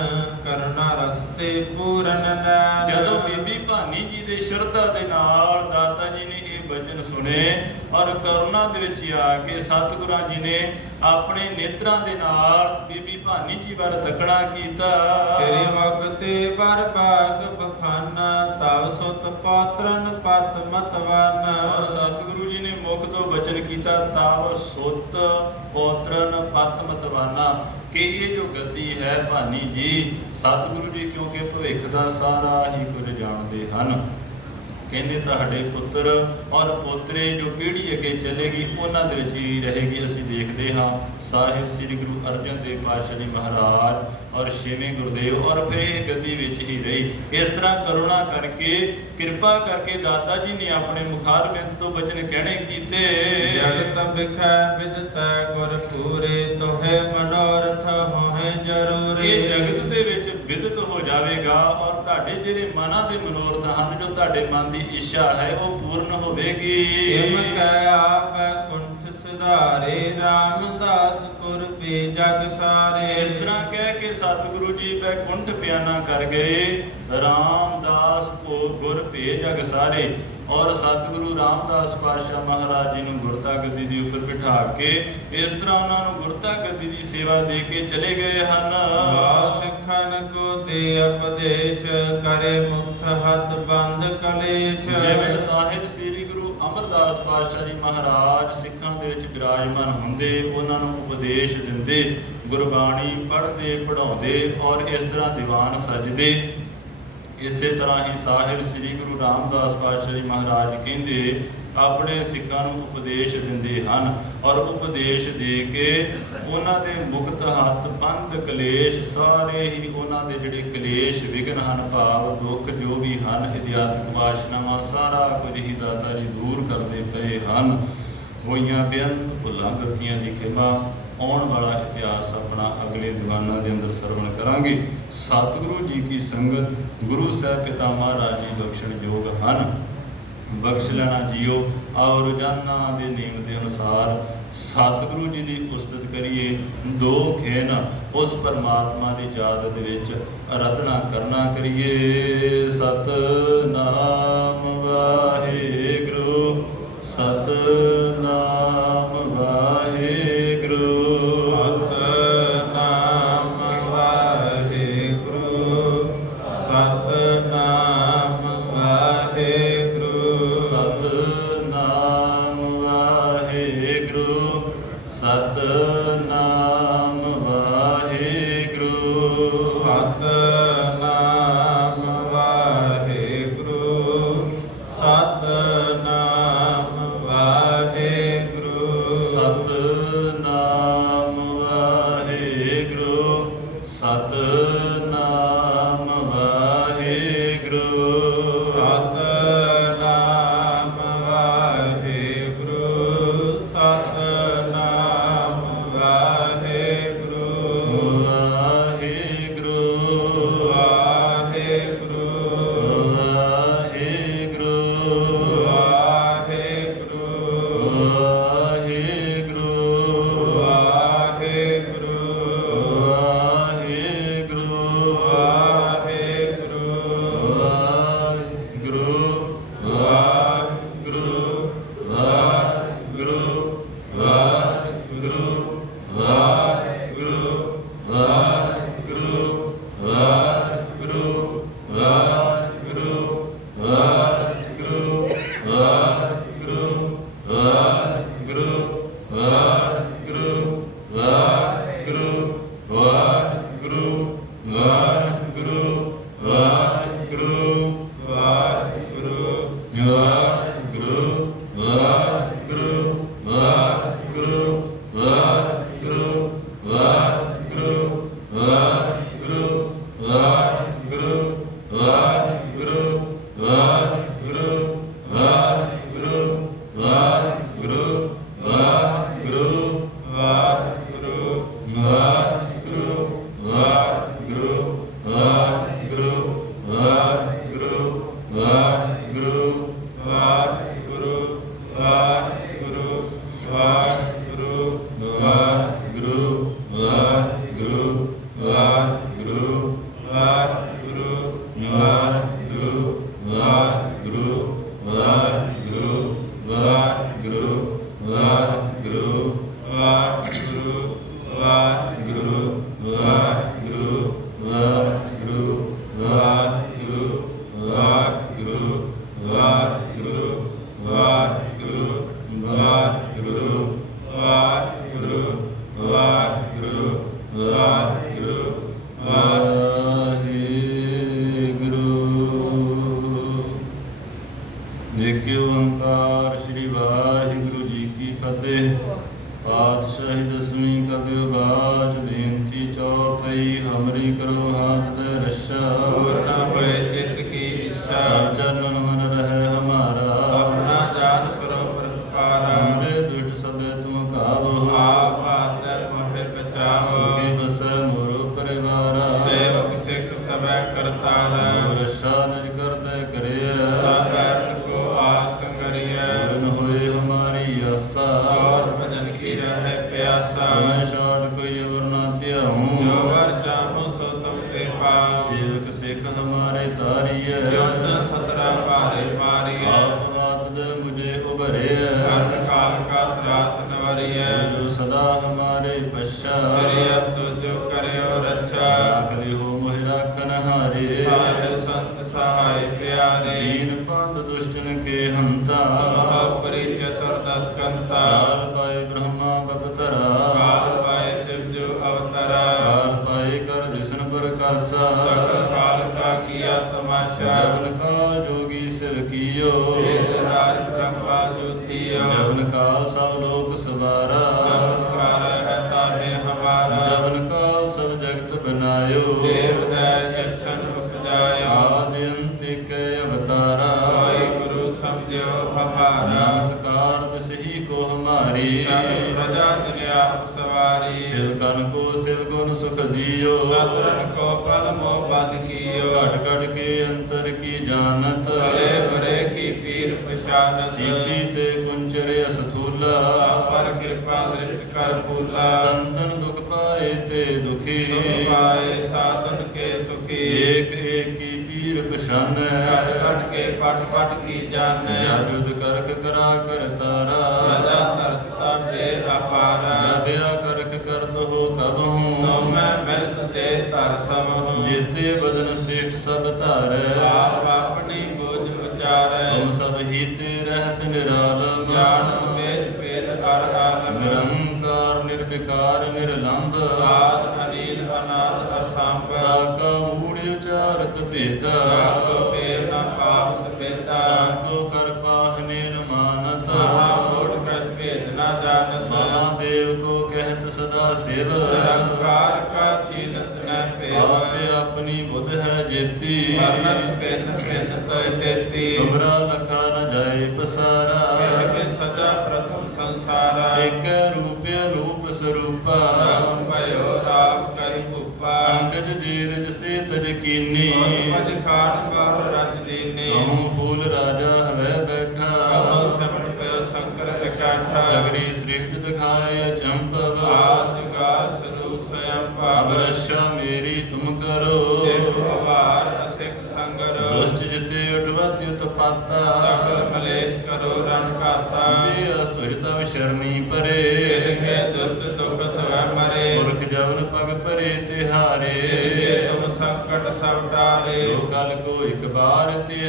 ਕਰਨਾ ਰਸਤੇ ਪੂਰਨ ਨੈਣ। ਜਦੋਂ ਬੀਬੀ ਭਾਨੀ ਜੀ ਦੇ ਸ਼ਰਧਾ ਦੇ ਨਾਲ ਦਾਤਾ ਜੀ ਨੇ ਇਹ ਬਚਨ ਸੁਣੇ ਔਰ ਕਰੁਣਾ ਦੇ ਵਿੱਚ ਹੀ ਆ ਕੇ ਸਤਿਗੁਰਾਂ ਜੀ ਨੇ ਆਪਣੇ ਨੇਤਰਾਂ ਦੇ ਨਾਲ ਬੀਬੀ ਭਾਨੀ ਜੀ ਵੱਲ ਤੱਕਣਾ ਕੀਤਾ। ਸ੍ਰੀ ਮੁਕਤੇ ਬਰ ਭਾਗ ਬਖਾਨਾ ਤਵ ਸੁਤ ਪਾਤਰਨ ਪਤ ਮਤਵਾਨ। ਔਰ ਸਤਿਗੁਰੂ ਜੀ ਨੇ ਮੁਖ ਤੋਂ ਬਚਨ ਕੀਤਾ ਤਵ ਸੁਤ ਪੋਤਰਨ ਪਤ ਮਤਵਾਨਾ ਕਿ ਇਹ ਜੋ ਗਤੀ ਹੈ ਭਾਨੀ ਜੀ, ਸਤਿਗੁਰੂ ਜੀ ਕਿਉਂਕਿ ਭਵਿੱਖ ਦਾ ਸਾਰਾ ਹੀ ਕੁਝ ਜਾਣਦੇ ਹਨ। ਕਹਿੰਦੇ ਤੁਹਾਡੇ ਪੁੱਤਰ ਔਰ ਪੋਤਰੇ ਜੋ ਪੀੜ੍ਹੀ ਅੱਗੇ ਚੱਲੇਗੀ ਉਹਨਾਂ ਦੇ ਵਿੱਚ ਹੀ ਰਹੇਗੀ। ਅਸੀਂ ਦੇਖਦੇ ਹਾਂ ਸਾਹਿਬ ਸ੍ਰੀ ਗੁਰੂ ਅਰਜਨ ਦੇਵ ਪਾਤਸ਼ਾਹ ਜੀ ਮਹਾਰਾਜ ਔਰ ਛੇਵੇਂ ਗੁਰਦੇਵ ਔਰ ਫਿਰ ਇਹ ਗੱਦੀ ਵਿੱਚ ਹੀ ਰਹੀ। ਇਸ ਤਰ੍ਹਾਂ ਕਰੁਣਾ ਕਰਕੇ ਕਿਰਪਾ ਕਰਕੇ ਦਾਤਾ ਜੀ ਨੇ ਆਪਣੇ ਮੁਖਾਰ ਬਿੰਦ ਤੋਂ ਬਚਨ ਕਹਿਣੇ ਕੀਤੇ। ਜਗਤ ਬਿਖੈ ਵਿਦਤੈ ਗੁਰ ਪੂਰੇ ਤੋਹੇ ਮਨੋਰਥ ਹੋਏ ਜਰੂਰੇ। ਇਹ ਜਗਤ ਦੇ ਵਿੱਚ ਵਿਦਤ ਹੋ ਜਾਵੇਗਾ ਔਰ ਤੁਹਾਡੇ ਜਿਹੜੇ ਮਨਾਂ ਦੇ ਮਨੋਰਥ ਹਨ, ਜੋ ਤੁਹਾਡੇ ਮਨ ਦੀ ਇੱਛਾ ਹੈ ਉਹ ਪੂਰਨ ਹੋਵੇਗੀ। ਇਮ ਕੈ ਆਪੈ ਕੁੰਠ ਸੁਧਾਰੇ ਰਾਮਦਾਸ ਗੁਰ ਪੀ ਜਗ ਸਾਰੇ। ਇਸ ਤਰ੍ਹਾਂ ਕਹਿ ਕੇ ਸਤਿਗੁਰੂ ਜੀ ਬੈਕੁੰਠ ਪਿਆਨਾ ਕਰ ਗਏ। ਰਾਮਦਾਸ ਕੋ ਗੁਰ ਭੇ ਜਗ ਸਾਰੇ। ਔਰ ਸਤਿਗੁਰੂ ਰਾਮਦਾਸ ਪਾਤਸ਼ਾਹ ਮਹਾਰਾਜ ਜੀ ਨੂੰ ਗੁਰਤਾ ਗੱਦੀ ਦੇ ਉੱਪਰ ਬਿਠਾ ਕੇ ਇਸ ਤਰ੍ਹਾਂ ਉਹਨਾਂ ਨੂੰ ਗੁਰਤਾ ਗੱਦੀ ਦੀ ਸੇਵਾ ਦੇ ਕੇ ਚਲੇ ਗਏ ਹਨ। ਸਿੱਖਨ ਕੋ ਦੇ ਉਪਦੇਸ਼ ਕਰੇ ਮੁਕਤ ਹੱਥ ਬੰਦ ਕਲੇਸ਼। ਜਿਵੇਂ ਸਾਹਿਬ ਸ੍ਰੀ ਗੁਰੂ ਅਮਰਦਾਸ ਪਾਤਸ਼ਾਹ ਜੀ ਮਹਾਰਾਜ ਸਿੱਖਾਂ ਦੇ ਵਿੱਚ ਬਿਰਾਜਮਾਨ ਹੁੰਦੇ, ਉਹਨਾਂ ਨੂੰ ਉਪਦੇਸ਼ ਦਿੰਦੇ, ਗੁਰਬਾਣੀ ਪੜ੍ਹਦੇ ਪੜ੍ਹਾਉਂਦੇ ਔਰ ਇਸ ਤਰ੍ਹਾਂ ਦੀਵਾਨ ਸਜਦੇ। ਇਸੇ ਤਰ੍ਹਾਂ ਹੀ ਸਾਹਿਬ ਸ੍ਰੀ ਗੁਰੂ ਰਾਮਦਾਸ ਪਾਤਸ਼ਾਹ ਜੀ ਮਹਾਰਾਜ ਕਹਿੰਦੇ ਆਪਣੇ ਸਿੱਖਾਂ ਨੂੰ ਉਪਦੇਸ਼ ਦਿੰਦੇ ਹਨ ਔਰ ਉਪਦੇਸ਼ ਦੇ ਕੇ ਉਹਨਾਂ ਦੇ ਮੁਕਤ ਹੱਥ ਬੰਦ ਕਲੇਸ਼, ਸਾਰੇ ਹੀ ਉਹਨਾਂ ਦੇ ਜਿਹੜੇ ਕਲੇਸ਼ ਵਿਘਨ ਹਨ, ਭਾਵ ਦੁੱਖ ਜੋ ਵੀ ਹਨ, ਅਧਿਆਤਮਿਕ ਵਾਸ਼ਨਾਵਾਂ, ਸਾਰਾ ਕੁਝ ਹੀ ਦਾਤਾ ਜੀ ਦੂਰ ਕਰਦੇ ਪਏ ਹਨ। ਹੋਈਆਂ ਬੇਅੰਤ ਭੁੱਲਾਂ ਗਲਤੀਆਂ ਦੀ ਖਿਮਾ। ਆਉਣ ਵਾਲਾ ਇਤਿਹਾਸ ਆਪਣਾ ਅਗਲੇ ਦੀਵਾਨਾਂ ਦੇ ਅੰਦਰ ਸਰਵਣ ਕਰਾਂਗੇ। ਸਤਿਗੁਰੂ ਜੀ ਕੀ ਸੰਗਤ ਗੁਰੂ ਸਾਹਿਬ ਪਿਤਾ ਮਹਾਰਾਜ ਜੀ ਬਖਸ਼ਣ ਯੋਗ ਹਨ। ਬਖਸ਼ ਲੈਣਾ ਜੀਓ। ਆਓ ਰੋਜ਼ਾਨਾ ਦੇ ਨਿਯਮ ਦੇ ਅਨੁਸਾਰ ਸਤਿਗੁਰੂ ਜੀ ਦੀ ਉਸਤਤ ਕਰੀਏ। ਦੋ ਖੇਨ ਉਸ ਪਰਮਾਤਮਾ ਦੀ ਯਾਦ ਦੇ ਵਿੱਚ ਆਰਾਧਨਾ ਕਰਨਾ ਕਰੀਏ। ਸਤਿਨਾਮ ਵਾਹਿਗੁਰੂ, ਸਤਿਨਾਮ ਵਾਹਿਗੁਰੂ, ਸਤਿਨਾਮ ਵਾਹਿਗੁਰੂ, ਸਤਿਨਾਮ ਵਾਹਿਗੁਰੂ, ਸਤਿਨਾਮ ਵਾਹਿਗੁਰੂ, ਸਤਿਨਾਮ ਵਾਹਿਗੁਰੂ, ਸਤਿਨਾਮ ਵਾਹਿਗੁਰੂ, ਸਤਿਨਾਮ ਵਾਹਿਗੁਰੂ, ਸਤਿਨਾਮ ਵਾਹਿਗੁਰੂ, ਸਤਿਨਾਮ ਵਾਹਿਗੁਰੂ, ਸਤਿਨਾਮ ਵਾਹਿਗੁਰੂ, ਸਤਿਨਾਮ ਵਾਹਿਗੁਰੂ, ਵਾਹਿਗੁਰੂ, ਵਾਹਿਗੁਰੂ, ਵਾਹਿਗੁਰੂ, ਵਾਹਿਗੁਰੂ, ਵਾਹਿਗੁਰੂ, ਵਾਹਿਗੁਰੂ, ਵਾਹਿਗੁਰੂ, ਵਾਹਿਗੁਰੂ, ਵਾਹਿਗੁਰੂ। ਵਾਹਿਗੁਰੂ ਵਾਹਿਗੁਰੂ ਵਾਹਿਗੁਰੂ ਵਾਹਿਗੁਰੂ ਵਾਹਿਗੁਰੂ ਵਾਹਿਗੁਰੂ ਵਾਹਿਗੁਰੂ ਵਾਹਿਗੁਰੂ ਵਾਹਿਗੁਰੂ ਵਾਹਿਗੁਰੂ ਵਾਹਿਗੁਰੂ। ਏਕ ਓੰਕਾਰ ਸ੍ਰੀ ਵਾਹਿਗੁਰੂ ਜੀ ਕੀ ਫਤਿਹ। ਪਾਤਸ਼ਾਹੀ ਦਸਵੀਂ ਕਬਿਓ ਬਾਚ ਬੇਨਤੀ ਚੌਪਈ ਹਮਰੀ ਕਰੋ ਹਾਥ ਦੇ ਰੱਛਾ। ਪੂਰਨ ਹੋਏ ਚਿਤ ਕੀ ਇੱਛਾ ਤਬ ਚਰਨ ਮਨ ਰਹਿ ਹਮਾਰਾ। ਆਪਣਾ ਜਾਨ ਕਰੋ ਪ੍ਰਤਪਾਰਾ ਹਮਰੇ ਦੁਸ਼ਟ ਸਭੇ ਤੁਮ ਕਾਬੋ। ਆਪ ਆਤੇ ਮੋਹਿ ਬਚਾਵ ਸੁਖੀ ਬਸੈ ਮੋਰੋ ਪਰਿਵਾਰਾ। ਸੇਵਕ ਸਿੱਖ ਸਭੈ ਕਰਤਾਰਾ ਮੋਰ ਰੱਛਾ ਨਿਜ ਕਰਤੇ ਕਰਿਆ। ਸਭ ਐਰਨ ਕੋ ਆਸ ਕਰਿਐ ਪੂਰਨ ਹੋਏ ਹਮਾਰੀ ਆਸਾ। ਔਰ ਭਜਨ ਕੀ ਰਹਿ ਪਿਆਸਾ ਤਮੈ ਛਾੜ ਕੋਈ ਅਵਰ ਨਾ ਧਿਆਉ। ਜੋ ਵਰ ਚਾਹੋ ਸੋ ਤੁਮ ਤੇ ਪਾਓ ਸੇਵਕ ਸਿੱਖ ਹਮਾਰੇ ਤਾਰੀਐ। ਜੋ ਜਨ ਸਤਰਾ ਭਾਰੇ ਮਾਰੀਐ ਆਪ ਹਾਥ ਦੇ ਮੁਝੇ ਉਭਰਿਐ। ਕਰਨ ਕਾਲ ਕਾ ਤਰਾਸ ਨਵਰੀਐ ਜੋ ਸਦਾ ਹਮਾਰੇ ਪਛਾ। ਸ੍ਰੀ ਅਸਤੁ ਜੋ ਕਰਿਓ ਰੱਛਾ ਰਾਖ ਲਿਓ ਮੋਹਿ ਰਾਖਨ ਹਾਰੇ। ਸਾਹਿਬ ਸੰਤ ਸਹਾਇ ਪਿਆਰੇ ਦੀਨ ਪੰਧ ਦੁਸ਼ਟਨ ਕੇ ਹੰਤਾ। ਮਹਾਪਰੀ ਚਤੁਰਦਸ ਕੰਤਾ ਕਾਲ ਪਾਏ ਬ੍ਰਹਮਾ ਬਪਤਰਾ। ਕਾਲ ਪਾਏ ਸਿਵ ਜੋ ਅਵਤਰਾ ਕਾਲ ਪਾਏ ਕਰ ਵਿਸ਼ਨ ਪ੍ਰਕਾਸ਼ਾ। ਸਕਲ ਕਾਲ ਕਾ ਕੀਆ ਤਮਾਸ਼ਾ ਜਬਨ ਕਾਲ ਜੋਗੀ ਸਿਵ ਕੀਓ। ਵੇਦ ਰਾਜ ਬ੍ਰਹਮਾ ਜੋ ਥੀਓ ਜਬਨ ਕਾਲ ਸਭ ਲੋਕ ਸਵਾਰਾ। ਨਮਸਕਾਰ ਹੈ ਤਾਨੇ ਹਮਾਰਾ ਜਬਨ ਕਾਲ ਸਭ ਜਗਤ ਬਨਾਇਓ। ਦੇਵ ਦੈ ਜਛਨ ਉਪਜਾਇਓ ਆਦਿ ਅੰਤ ਕੈ ਅਵਤਾਰਾ। ਸੋਈ ਗੁਰੂ ਸਮਝਿਓ ਹਮਾਰਾ ਨਮਸਕਾਰ ਤਿਸਹੀ ਕੋ ਹਮਾਰੀ। ਸਗਲ ਪ੍ਰਜਾ ਦਿਨ ਆਪ ਸਵਾਰੀ ਸਿਵ ਕਨ ਕੋ ਸਿਵ ਗੁਣ ਸੁਖ ਦਿਓ। ਸਤਰਨ ਕੋ ਪਲ ਮੋ ਬਦ ਕੀਓ ਘਟ ਘਟ ਕੇ ਅੰਤਰ ਕੀ ਜਾਣਤ। ਭਲੇ ਬਰੇ ਕੀ ਪੀਰ ਪਛਾਨਤ ਸੀਟੀ ਤੇ ਕੁੰਚਰ ਅਸਥੂਲਾ। ਪਰ ਕਿਰਪਾ ਦ੍ਰਿਸ਼ਟ ਕਰ ਫੂਲਾ ਸੰਤਨ ਦੁਖ ਪਾਏ ਤੇ ਦੁਖੀ। ਸੁਖ ਪਾਏ ਸਾਧਨ ਕੇ ਸੁਖੀ ਏਕ ਏਕ ਕੀ ਪੀਰ ਪਛਾਨੈ। ਘਟ ਘਟ ਕੇ ਪਟ ਪਟ ਕੀ ਜਾਣੈ ਜਬ ਯੁਧ ਕਰਖ ਕਰਾ ਕਰ ਤਾਰਾ। ਰਜਾ ਧਰਤ ਤਾਪੇ ਅਪਾਰਾ ਜਬਿਆ ਕਰਖ ਕਰਤ ਹੋ ਕਬ ਹੂੰ। ਤੁਮੈ ਮਿਲਤ ਤੇ ਧਰ ਸਮਹੁ ਜੇਤੇ ਬਦਨ ਸ੍ਰੇਸ਼ਟ ਸਭ ਧਾਰੈ। ਆਪ ਆਪਣੀ ਬੋਝ ਉਚਾਰੈ ਤੁਮ ਸਭ ਹੀ ਤੇ ਰਹਿਤ ਨਿਰਾਲਮ। ਜਾਣ ਵੇਦ ਭੇਦ ਅਰ ਆਲਮ ਨਿਰੰਕਾਰ ਨਿਰਵਿਕਾਰ ਨਿਰਲੰਭ। ਆਦ ਅਨੀਲ ਅਨਾਦ ਅਸੰਭ ਤਾਕਾ ਮੂੜ ਉਚਾਰਤ ਭੇਦਾ। ਜਾਗੋ ਪੇਰ ਨ ਪਾਵਤ ਬੇਦਾ ਤਾਕੋ ਕਰ ਪਾਹਨੇ ਨ ਮਾਨਤ। ਮਹਾਮੂੜ ਕਛ ਭੇਦ ਨ ਜਾਣਤ ਮਹਾਦੇਵ ਕੋ ਕਹਿਤ ਸਦਾ ਸਿਵ। ਨਿਰੰਕਾਰ ਕਾ ਚੀਨਤ ਨ ਭੇਵ ਆਪੇ ਆਪਣੀ ਬੁੱਧ ਹੈ ਜੇਤੀ। ਵਰਨਤ ਭਿੰਨ ਭਿੰਨ ਤੋਇ ਤੇਤੀ ਤੁਮਰਾ ਲਖਾ ਨ ਜਾਏ ਪਸਾਰਾ। ਕਿਹ ਸਦਾ ਪ੍ਰਥਮ ਸੰਸਾਰਾ ਏਕ ਰੂਪ ਅਨੂਪ ਸਰੂਪਾ। ਰਾਮ ਭਇਓ ਰਾਮ ਕਰਿ ਭੂਪਾ ਅੰਗਦ ਜੀਰਜ ਸੇ ਤਜ ਕੀਨੀ। ਪਜ ਖਾਨ ਬਾਹ ਰਜ ਦੀਨੇ ਕਹੂੰ ਫੂਲ ਰਾਜਾ ਹਵੈ ਬੈਠਾ। ਕਹੋ ਸਬਨ ਪਇਓ ਸ਼ੰਕਰ ਇਕਾਠਾ ਸਗਰੀ ਸ੍ਰਿਸ਼ਟ ਦਿਖਾਏ ਅਚੰਭਵ। ਆਦ ਜੁਗਾ ਸਰੂ ਸਯੰ ਅਬ ਪਾਵ ਰੱਛਾ ਮੇਰੀ ਤੁਮ ਕਰੋ। ਸਿੱਖ ਅਵਾਰ ਅਸਿੱਖ ਸੰਗਰ ਦੁਸ਼ਟ ਜਿਤੇ ਉਠਵਤ ਉਤਪਾਤਾ। ਸਕਲ ਮਲੇਸ਼ ਕਰੋ ਰਣ ਘਾਤਾ ਤੇ ਅਸਤੁਜ ਤਵ ਸ਼ਰਣੀ ਪਰੇ। ਕੇ ਦੁਸ਼ਟ ਦੁਖ ਤਵੈ ਮਰੇ ਪੁਰਖ ਜਵਨ ਪਗ ਭਰੇ ਤਿਹਾਰੇ। ਜੇ ਤੁਮ ਸੰਕਟ ਸਭ ਟਾਰੇ ਜੋ ਕਲ ਕੋ ਇਕ ਬਾਰ ਧਿਐ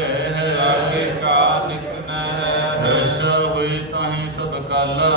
ਲਾਗੇ ਹੈ। ਕਾ ਨਿਕਨੈ ਹੈ ਰੱਛਾ ਹੋਏ ਤਾਹੀ ਸਭ ਕਾਲਾ।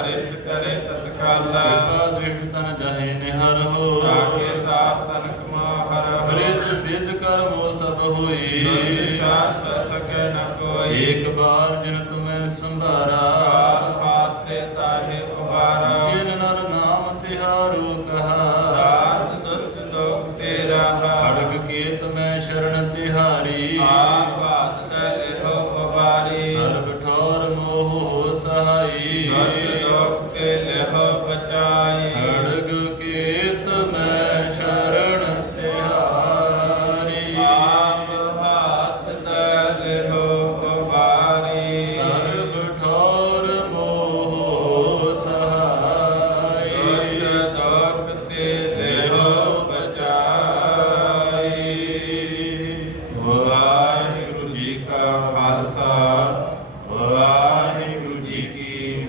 ਅਰਿਸ਼ਟ ਕਰੇ ਤਤਕਾਲਾ ਕਿਰਪਾ ਦ੍ਰਿਸ਼ਟ ਤਨ ਜਹੇ ਨਿਹਰ ਹੋ। ਲਾਗੇ ਤਾਪ ਤਨਕ ਮੋਹਰ ਰਿਤ ਸਿੱਧ ਕਰਮੋ ਸਭ ਹੋਈ। ਦੁਸ਼ਟ ਸ਼ਾਸ ਸਕੈ ਨ ਕੋਈ ਏਕ ਬਾਰ ਜਿਨ ਤੁਮੈ ਸੰਭਾਰਾ। ਕਾਲ ਫਾਸਤੇ ਤਾਹੇ ਉਹਾਰਾ ਜਿਨ ਨਰ ਨਾਮ ਤਿਹਾਰੋ ਕਹਾ। ਦਾਤ ਦੁਸ਼ਟ ਦੋਖ ਤੇਰਾ ਖੜਗ ਕੇਤ ਮੈਂ ਸ਼ਰਨ ਤਿਹਾਰੀ। ਆਪ ਬਾਤ ਲੈ ਲਿਹੋ ਉਬਾਰੀ ਸਰਬ ਠੌਰ ਮੋਹ ਸਹਾਈ। ਦੁਸ਼ਟ ਦੋਖ ਤੇ ਲਿਹੋ ਬਚਾਈ ਖੜਗ ਕੇਤ ਮੈਂ ਸ਼ਰਨ ਤਿਹਾਰੀ। ਆਪ ਹਾਥ ਲੈ ਲਿਹੋ ਉਬਾਰੀ ਸਰਬ ਠੌਰ ਮੋਹ ਸਹਾਈ। ਦੁਸ਼ਟ ਦੋਖ ਤੇ ਲਿਹੋ ਬਚਾਈ ਵਾਹਿਗੁਰੂ